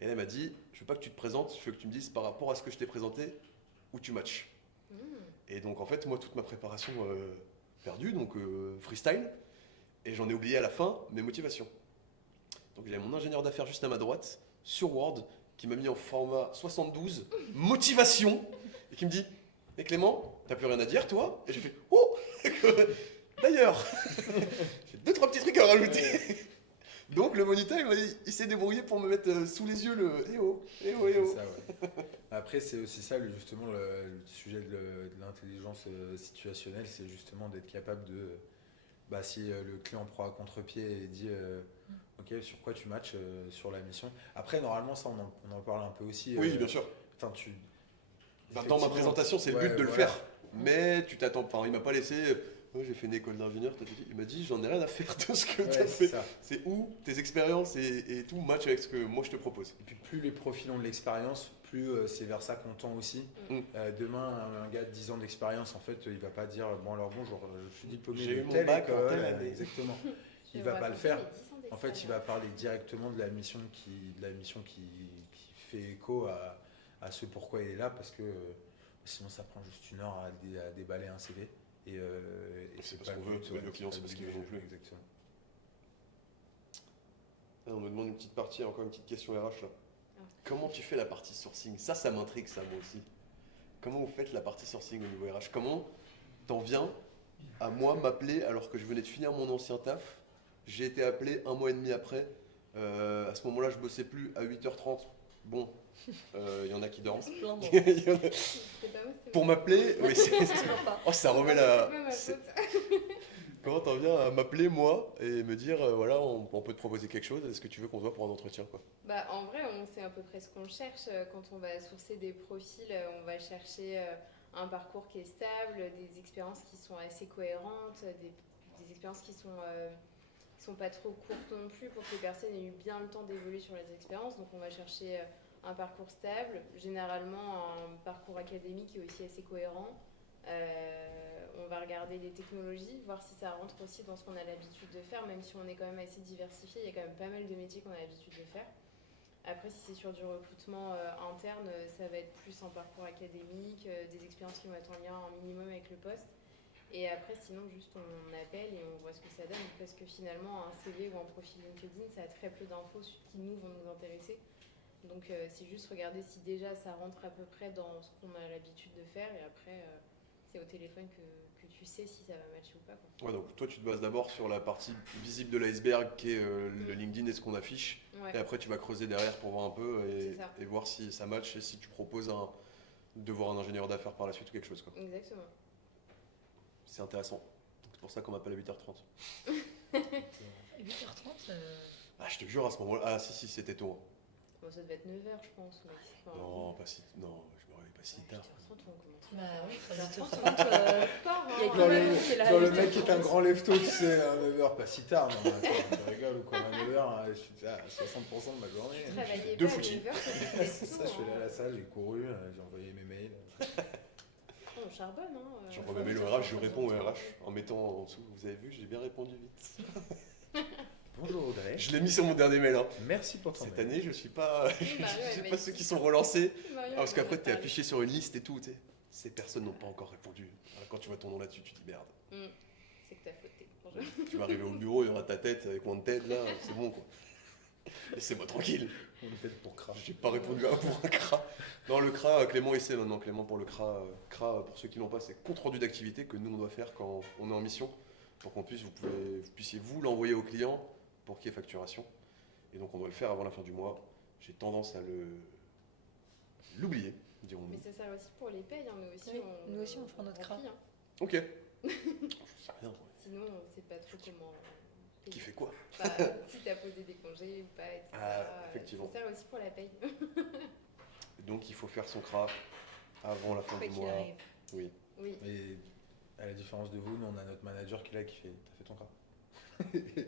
Et là, elle m'a dit, je veux pas que tu te présentes, je veux que tu me dises par rapport à ce que je t'ai présenté, où tu matches. Et donc en fait, moi, toute ma préparation perdue, donc freestyle, et j'en ai oublié à la fin mes motivations. Donc j'avais mon ingénieur d'affaires juste à ma droite, sur Word, qui m'a mis en format 72, motivation, et qui me dit, mais Clément, t'as plus rien à dire, toi? Et j'ai fait, oh d'ailleurs, j'ai 2-3 petits trucs à rajouter. Donc le moniteur, il s'est débrouillé pour me mettre sous les yeux le eh oh. Ça, ouais. Après, c'est aussi ça, justement, le sujet de l'intelligence situationnelle, c'est justement d'être capable de, si le client prend à contre-pied et dit ok, sur quoi tu matches sur la mission. Après, normalement, ça, on en parle un peu aussi. Oui, bien sûr. Dans ma présentation, c'est le but de le faire. Mais tu t'attends, il m'a pas laissé. Moi, j'ai fait une école d'ingénieur, il m'a dit j'en ai rien à faire de ce que tu as fait. C'est où tes expériences et tout match avec ce que moi je te propose. Et puis plus les profils ont de l'expérience, plus c'est vers ça qu'on tend aussi. Demain, un gars de 10 ans d'expérience, en fait, il va pas dire bonjour, je suis diplômé j'ai eu de mon telle bac école. en telle année. Exactement. Il va pas le faire. En fait, il va parler directement de la mission qui fait écho à ce pourquoi il est là, parce que Sinon, ça prend juste 1 heure à déballer un CV. Et C'est parce pas qu'on le veut, but, le client, c'est parce qu'il veut non plus. Exactement. Ah, on me demande une petite partie, encore une petite question RH là. Ah. Comment tu fais la partie sourcing? Ça m'intrigue ça moi aussi. Comment vous faites la partie sourcing au niveau RH? Comment t'en viens à moi m'appeler alors que je venais de finir mon ancien taf? J'ai été appelé 1 mois et demi après. À ce moment-là, je bossais plus à 8h30. Bon, il y en a qui dorment. Se plaindre. Il y en a- C'était pas moi, c'était Pour moi. m'appeler, oui, c'est- Toujours pas. oh, ça remet C'est la. pas ma c'est- faute. Comment t'en viens à m'appeler moi et me dire voilà, on peut te proposer quelque chose, est-ce que tu veux qu'on se voit pour un entretien quoi? Bah, en vrai, on sait à peu près ce qu'on cherche. Quand on va sourcer des profils, on va chercher un parcours qui est stable, des expériences qui sont assez cohérentes, des expériences qui sont pas trop courtes non plus pour que les personnes aient eu bien le temps d'évoluer sur les expériences. Donc on va chercher un parcours stable, généralement un parcours académique qui est aussi assez cohérent. On va regarder les technologies, voir si ça rentre aussi dans ce qu'on a l'habitude de faire, même si on est quand même assez diversifié, il y a quand même pas mal de métiers qu'on a l'habitude de faire. Après, si c'est sur du recrutement interne, ça va être plus un parcours académique, des expériences qui vont être en lien un minimum avec le poste. Et après, sinon, juste on appelle et on voit ce que ça donne, parce que finalement, un CV ou un profil LinkedIn, ça a très peu d'infos qui nous vont nous intéresser. Donc, c'est juste regarder si déjà ça rentre à peu près dans ce qu'on a l'habitude de faire, et après, c'est au téléphone que tu sais si ça va matcher ou pas, quoi. Ouais, donc toi tu te bases d'abord sur la partie visible de l'iceberg qui est le LinkedIn et ce qu'on affiche. Ouais. Et après tu vas creuser derrière pour voir un peu C'est ça. et voir si ça match et si tu proposes de voir un ingénieur d'affaires par la suite ou quelque chose quoi. Exactement. C'est intéressant. C'est pour ça qu'on m'appelle à 8h30. 8h30 Ah je te jure à ce moment-là. Ah si c'était tôt. Hein. Bon, ça devait être 9h, je pense. Mais enfin, Non, pas si. Non, je me réveille pas si tard. 8h30, on commence. Bah oui, À 8h30. Sport, il y a hein. quand même qui est là à Genre le 8h30. mec qui est un grand lève-tôt, tu sais, à 9h, pas si tard. Non, mais attends, tu rigoles ou quoi, à 9h, je suis à 60% de ma journée. Je travaillais Deux pas à footies. 9h, C'est ça, je suis allé à la salle, j'ai couru, j'ai envoyé mes mails. On charbonne, hein. J'envoie mes mails au RH, je réponds au RH en mettant en dessous. Vous avez vu, j'ai bien répondu vite. Bonjour Audrey. Je l'ai mis sur mon dernier mail. Hein. Merci pour ton Cette mail. année, je suis pas. Oui, Mario, elle J'ai m'a pas dit. ceux qui sont relancés. Mario, Ah, parce elle qu'après, m'en a tu es parlé. affiché sur une liste et tout. Tu sais. Ces personnes n'ont pas encore répondu. Alors, quand tu vois ton nom là-dessus, tu te dis merde. C'est que t'as fauté. Bonjour. Tu vas arriver au bureau, il y aura ta tête avec moins de tête là, c'est bon quoi. Laissez-moi tranquille. On est fait pour cracher. J'ai pas répondu à pour un CRA. Non, le CRA, Clément il sait maintenant. Clément pour le CRA. CRA, pour ceux qui l'ont pas, c'est compte rendu d'activité que nous on doit faire quand on est en mission pour qu'on puisse, vous puissiez vous l'envoyer au client pour qu'il y ait facturation. Et donc on doit le faire avant la fin du mois. J'ai tendance à l'oublier, Mais dirons-nous. ça sert aussi pour les payes, hein. Oui, nous aussi, on fera notre CRA. remplit, hein. Ok. Je sais rien. Ouais. Sinon, on sait pas trop comment payer. Qui fait quoi? Bah, si t'as posé des congés ou pas, etc. Ah, effectivement. Ça sert aussi pour la paye. Donc il faut faire son CRA avant la fin Quoi du qu'il mois. arrive. Oui. Oui. Et à la différence de vous, nous on a notre manager qui est là qui fait t'as fait ton CRA.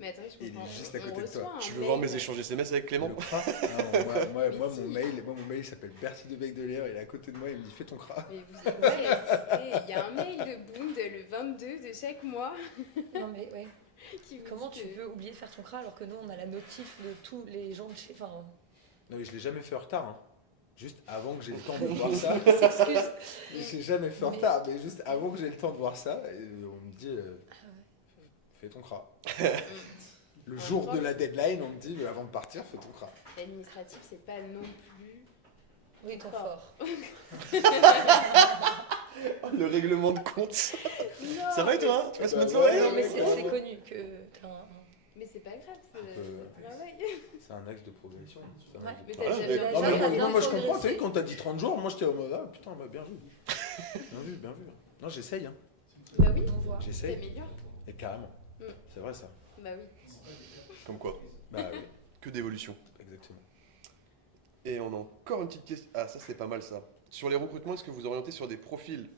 Mais attendez, je Il est comprends. juste à On côté de toi. reçoit un Tu veux mail. voir mes échanges SMS avec Clément? Le CRA Ah, moi, Mais si. mon mail il s'appelle Bertie de Bec de Lire, il est à côté de moi, il me dit fais ton CRA. Mais vous êtes pas assisté. Il y a un mail de Boond le 22 de chaque mois Non mais ouais. qui vous Comment dit tu que- peux oublier de faire ton CRA alors que nous on a la notif de tous les gens de chez. Enfin, Non mais je l'ai jamais fait en retard. Hein. Juste avant que j'ai le temps de voir ça. s'excuse. J'ai jamais fait en Mais- retard, mais juste avant que j'ai le temps de voir ça, et on me dit fais ton CRA. Le En jour même de temps, la deadline, on me dit avant de partir, fais ton CRA. L'administratif, c'est pas non plus. Oui, ton fort. Le règlement de compte. Non, Ça va et toi? Tu passes une bonne Bah soirée? ouais. Non mais Ouais, c'est connu que t'as un. mais c'est pas grave, c'est peu, le travail. C'est un axe de progression. C'est un Ouais, axe de mais progression. t'as jamais- Non, mais jamais non, moi je progressé. comprends, tu sais, quand t'as dit 30 jours, moi j'étais en mode ah putain, bah, bien vu. Bien vu, bien vu. Non, j'essaye, hein. Bah oui, On voit. J'essaye. t'améliores. Et carrément. Mm. C'est vrai ça. Bah oui. Comme quoi? Bah oui, Que d'évolution. exactement. Et on a encore une petite question. Ah, ça c'est pas mal ça. Sur les recrutements, est-ce que vous orientez sur des profils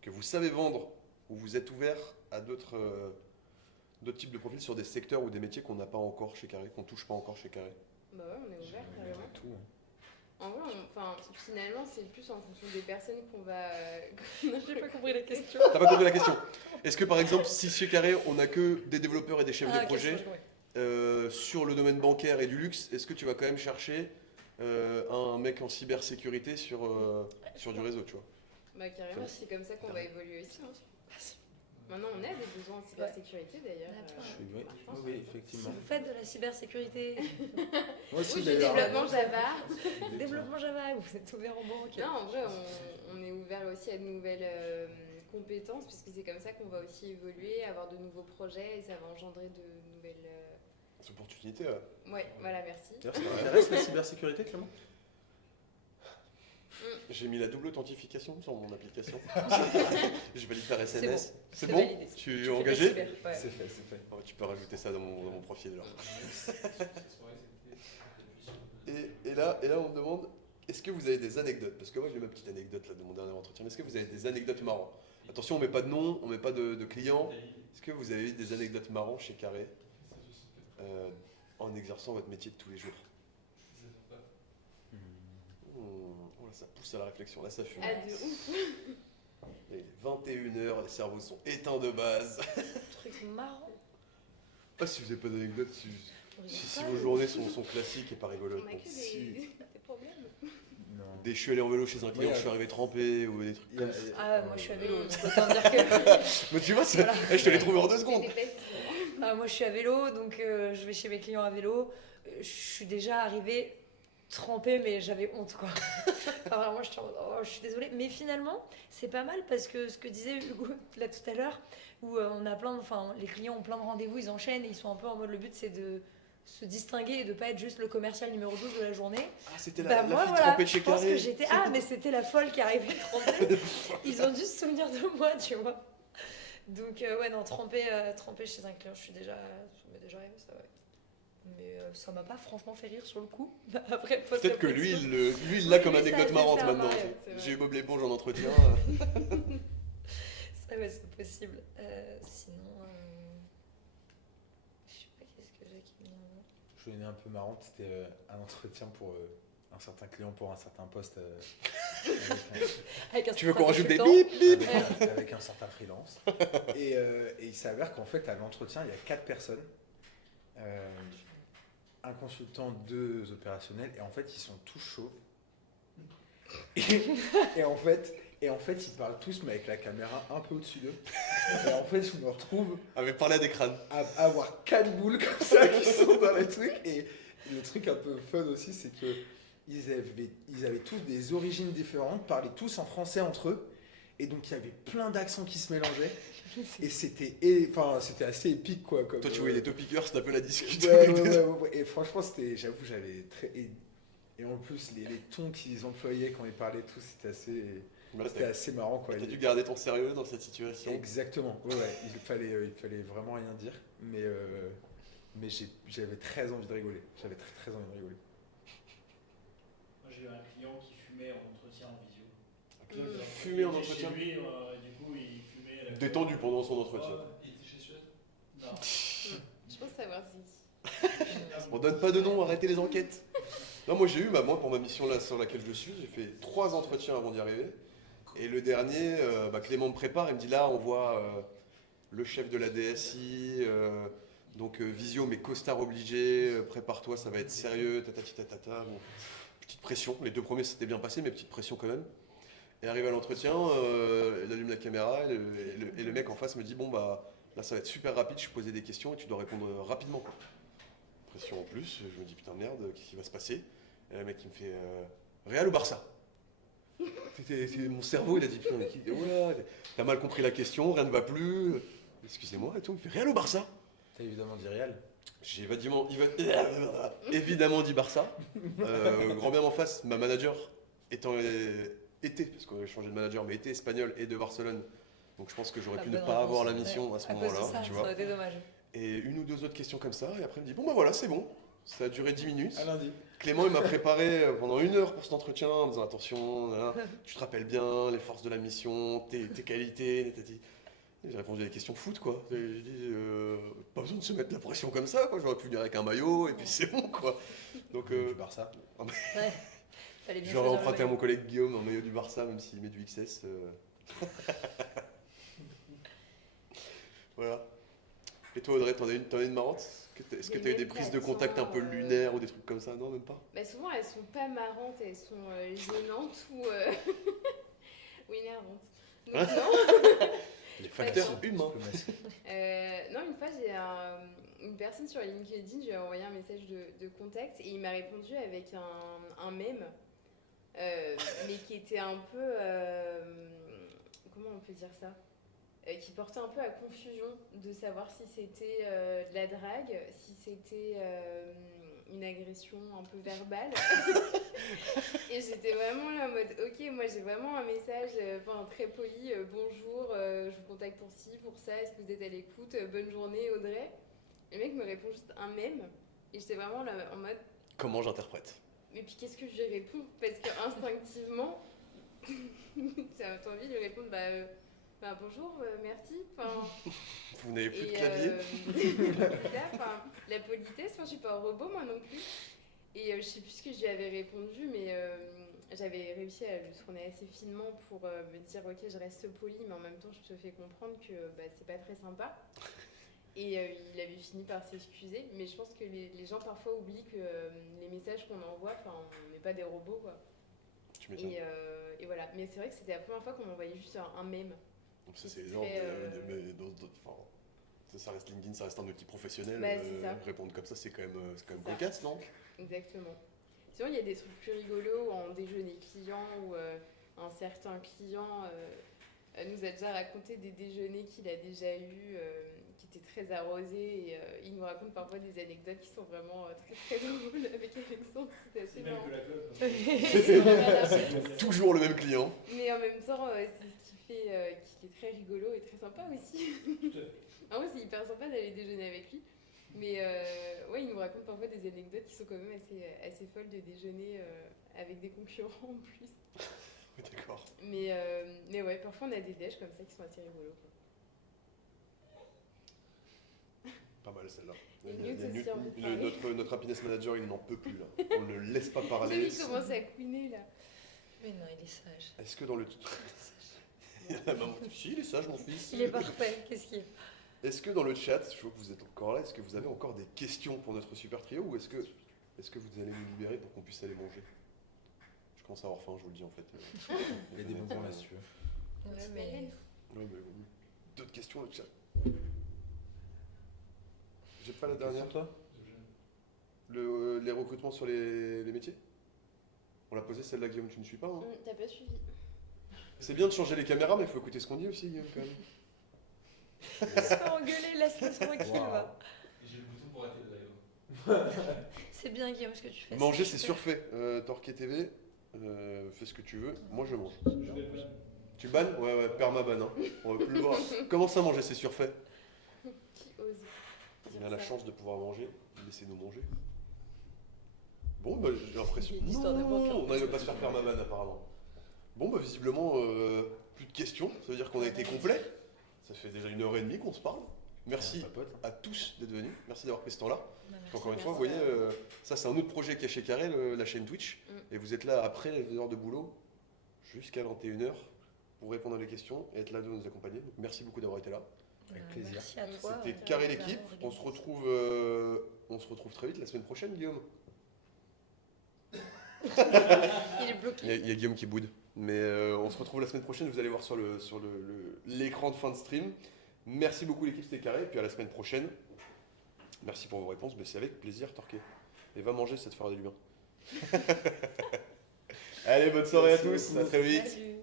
que vous savez vendre ou vous êtes ouvert à d'autres types de profils sur des secteurs ou des métiers qu'on n'a pas encore chez Carré, qu'on touche pas encore chez Carré? Bah ouais, on est ouvert carrément. Tout. Hein. En vrai, enfin, finalement, c'est plus en fonction des personnes qu'on va. J'ai pas compris la question. T'as pas compris la question? Est-ce que par exemple, si chez Carré on a que des développeurs et des chefs de ok, projet c'est bon, ouais. sur le domaine bancaire et du luxe, est-ce que tu vas quand même chercher un mec en cybersécurité sur du réseau, tu vois? Bah carrément, c'est comme ça qu'on va évoluer aussi. Hein. Maintenant, on a des besoins en cybersécurité d'ailleurs. Oui, effectivement. Si vous faites de la cybersécurité, Moi aussi, Oui, du d'ailleurs. développement Java. développement Java, vous êtes ouvert en banque. Non, en vrai, on est ouvert aussi à de nouvelles compétences, puisque c'est comme ça qu'on va aussi évoluer, avoir de nouveaux projets, et ça va engendrer de nouvelles... Des opportunités, Ouais, voilà, merci. D'ailleurs, ça t'intéresse la cybersécurité, Clément? J'ai mis la double authentification sur mon application. Je valide par C'est SMS. bon. C'est C'est bon validé. Tu Tu es fais de la engagé cyber, ouais. C'est fait. Oh, tu peux rajouter ça dans mon profil alors. Et là, on me demande, est-ce que vous avez des anecdotes? Parce que moi j'ai ma petite anecdote là, de mon dernier entretien. Est-ce que vous avez des anecdotes marrantes? Attention, on met pas de nom, on met pas de client. Est-ce que vous avez eu des anecdotes marrantes chez Carré en exerçant votre métier de tous les jours? Oh là, ça pousse à la réflexion, là ça fume. Ah, de ouf. Il est 21h, les cerveaux sont éteints de base. Truc marrant. Pas si vous n'avez pas d'anecdotes, si On si rigole vos pas. journées sont classiques et pas rigolotes. On a donc que si- des problèmes. Non. Je suis allé en vélo chez un client, Oui, je suis arrivé trempé ou des trucs comme ça. Ah, moi je suis à vélo, donc autant dire que. Mais tu vois, Voilà. je te l'ai trouvé en 2 secondes. C'était facile. Ah, moi je suis à vélo, donc je vais chez mes clients à vélo. Je suis déjà arrivée trempée, mais j'avais honte quoi. Enfin, vraiment, je suis en mode, oh, je suis désolée. Mais finalement, c'est pas mal parce que ce que disait Hugo là tout à l'heure, où on a les clients ont plein de rendez-vous, ils enchaînent et ils sont un peu en mode le but c'est de se distinguer et de pas être juste le commercial numéro 12 de la journée. Ah, c'était Bah, la moi, fille voilà, trempée de je chez pense Carré. que j'étais. Ah, mais c'était la folle qui arrivait trempée. Ils ont dû se souvenir de moi, tu vois. Donc, ouais, non, trempée chez un client, ça m'est déjà arrivé, ça, ouais. Mais ça m'a pas franchement fait rire sur le coup. Après, Peut-être que lui, post-réflexion. il l'a Oui, comme lui, ça a anecdote dû le marrante faire maintenant. marrer, c'est vrai. J'ai eu Bob l'éponge en entretien. Ça, ouais, c'est possible. Sinon, je sais pas qu'est-ce que j'ai qui me vient en tête. Je suis un peu marrante, c'était un entretien pour un certain client pour un certain poste Avec un Tu veux certain qu'on rajoute des consultant. bip bip avec un certain freelance. Et il s'avère qu'en fait, à l'entretien, il y a 4 personnes. Un consultant, 2 opérationnels, et en fait, ils sont tous chauds. Et en fait, ils parlent tous, mais avec la caméra un peu au-dessus d'eux. Et en fait, je me retrouve Avait parlé à des crânes. à avoir 4 boules comme ça qui sont dans les trucs. Et le truc un peu fun aussi, c'est que ils avaient tous des origines différentes, parlaient tous en français entre eux. Et donc, il y avait plein d'accents qui se mélangeaient. Et c'était assez épique, quoi. Comme, Toi, tu voyais les top pickers, c'était un peu la discussion. ouais. Et franchement, j'avoue, j'avais très. Et en plus, les tons qu'ils employaient quand ils parlaient tous, c'était assez marrant, quoi. T'as dû garder ton sérieux dans cette situation. Exactement, ouais. Il fallait vraiment rien dire. Mais j'avais très envie de rigoler. J'avais très, très envie de rigoler. Moi, j'ai eu un client qui fumait en entretien en visio. Fumé en Il était entretien. Chez lui, du coup, il fumait. à la Détendu clope. pendant son entretien. Il était chez Suez. Non. Je pense savoir si. On donne pas de nom, arrêtez les enquêtes. Non, moi j'ai eu, moi pour ma mission là sur laquelle je suis, j'ai fait 3 entretiens avant d'y arriver. Et le dernier, Clément me prépare, il me dit là on voit le chef de la DSI, donc visio mais costard obligé, prépare-toi, ça va être sérieux, tatati tatata. Bon, petite pression, les 2 premiers c'était bien passé, mais petite pression quand même. Et arrivé à l'entretien, il allume la caméra et le mec en face me dit bon bah là ça va être super rapide, je vais poser des questions et tu dois répondre rapidement quoi. Pression en plus, je me dis putain merde, qu'est-ce qui va se passer? Et le mec il me fait Real ou Barça? Mon cerveau il a dit putain mais t'as mal compris la question, rien ne va plus, excusez-moi et tout, il me fait Real ou Barça? T'as évidemment dit Real. J'ai évidemment dit Barça. Grand bien en face, ma manager était, parce qu'on a changé de manager, mais était espagnol et de Barcelone. Donc je pense que j'aurais pu ne pas avoir la mission à ce À cause de moment-là, ça, tu ça vois. aurait été dommage. Et 1 ou 2 autres questions comme ça, et après il me dit bon bah voilà c'est bon. Ça a duré 10 minutes. À lundi. Clément il m'a préparé pendant 1 heure pour cet entretien en me disant attention, là, tu te rappelles bien les forces de la mission, tes qualités, j'ai répondu à des questions foot quoi. J'ai dit pas besoin de se mettre la pression comme ça quoi, j'aurais pu venir avec un maillot et puis c'est bon quoi. Donc Du Barça. Ouais. Fallait bien j'aurais choisir le emprunté à maillot. mon collègue Guillaume un maillot du Barça même s'il met du XS. Voilà. Et toi Audrey, t'en as une marrante? Est-ce que Des tu as eu des mecs prises de contact un peu accents, lunaires ou des trucs comme ça? Non, même pas. Bah souvent elles sont pas marrantes, elles sont gênantes ou ou énervante. Donc non. Les facteurs Attends. humains. Non, une fois, j'ai une personne sur LinkedIn, je lui ai envoyé un message de contact et il m'a répondu avec un mème, mais qui était un peu. Comment on peut dire ça qui portait un peu à confusion de savoir si c'était de la drague, si c'était une agression un peu verbale. Et j'étais vraiment là en mode, ok, moi j'ai vraiment un message très poli, bonjour, je vous contacte pour ci, pour ça, est-ce que vous êtes à l'écoute, bonne journée Audrey. Le mec me répond juste un mème, et j'étais vraiment là en mode, Comment j'interprète? mais puis qu'est-ce que je lui réponds? Parce que instinctivement, t'as envie de lui répondre, bonjour, merci. Vous n'avez plus de Et clavier? c'est ça, la politesse, je suis pas un robot moi non plus. Et je sais plus ce que je lui avais répondu, mais j'avais réussi à lui tourner assez finement pour me dire ok, je reste poli, mais en même temps je te fais comprendre que c'est pas très sympa. Et il avait fini par s'excuser, mais je pense que les gens parfois oublient que les messages qu'on envoie, on n'est pas des robots quoi. Tu m'étonnes. Et voilà, mais c'est vrai que c'était la première fois qu'on m'envoyait juste un mème. Donc ça c'est très, énorme, mais ça reste LinkedIn, ça reste un outil professionnel. C'est ça. Répondre comme ça, c'est quand même C'est ça. cocasse, non? Exactement. Sinon, il y a des trucs plus rigolos en déjeuner client où un certain client nous a déjà raconté des déjeuners qu'il a déjà eus qui étaient très arrosés et il nous raconte parfois des anecdotes qui sont vraiment très très drôles avec Alexandre. C'était assez C'est même marrant. que la clope. C'est Toujours le même client. Mais en même temps, c'est ce qui fait qui est très rigolo et très sympa aussi. En vrai, c'est hyper sympa d'aller déjeuner avec lui. Mais ouais, il nous raconte parfois des anecdotes qui sont quand même assez folles de déjeuner avec des concurrents en plus. Oui, d'accord. Mais ouais, parfois on a des déj comme ça qui sont assez rigolos. Pas mal celle-là. Et Newt aussi a envie de parler. Notre happiness manager, il n'en peut plus là. On ne le laisse pas J'ai parler. vu qu'il commençait à couiner là. Mais non, il est sage. Est-ce que dans le... Si, il est sage mon fils. Il est parfait, qu'est-ce qu'il y a? Est-ce que dans le chat, je vois que vous êtes encore là, est-ce que vous avez encore des questions pour notre super trio ou est-ce que vous allez nous libérer pour qu'on puisse aller manger? Je commence à avoir faim, je vous le dis en fait. Il y a des moments là, si tu veux. Ouais, mais... Ouais, mais d'autres questions dans le chat? J'ai pas la dernière. Toi Les recrutements sur les métiers? On l'a posé celle-là, Guillaume, tu ne suis pas hein? T'as pas suivi. C'est bien de changer les caméras, mais il faut écouter ce qu'on dit aussi, Guillaume, quand même. Il se fait engueuler, laisse-le tranquille, Wow. va. J'ai le bouton pour arrêter le live. C'est bien, Guillaume, ce que tu fais. Manger, c'est super. surfait. Torquay TV, fais ce que tu veux. Moi, je mange. Je vais le faire. Tu bannes? Ouais, perma-ban. Hein. On va plus le voir. Comment ça manger, c'est surfait? Qui ose On dire a la ça. chance de pouvoir manger. Laissez-nous manger. Bon, j'ai l'impression. Une histoire de Non, banque, on n'arrive pas à se faire perma-ban apparemment. Bon, visiblement, plus de questions. Ça veut dire qu'on a été complet. Ça fait déjà 1h30 qu'on se parle. Merci On papote. à tous d'être venus. Merci d'avoir pris ce temps-là. Non, merci. Encore une fois, vous merci. voyez, ça c'est un autre projet qui est chez Carré, la chaîne Twitch. Et vous êtes là après les heures de boulot, jusqu'à 21h, pour répondre à des questions et être là de nous accompagner. Donc, merci beaucoup d'avoir été là. Avec plaisir. Merci à toi. C'était Carré d'avoir l'équipe. On se organisé. retrouve très vite la semaine prochaine, Guillaume. Il est bloqué. Il y a Guillaume qui boude. Mais on se retrouve la semaine prochaine, vous allez voir sur l'écran de fin de stream. Merci beaucoup l'équipe, c'était Carré. Et puis à la semaine prochaine. Merci pour vos réponses. Mais c'est avec plaisir, Torquay. Et va manger, ça te fera du bien. Allez, bonne soirée à tous. À très vite. Salut.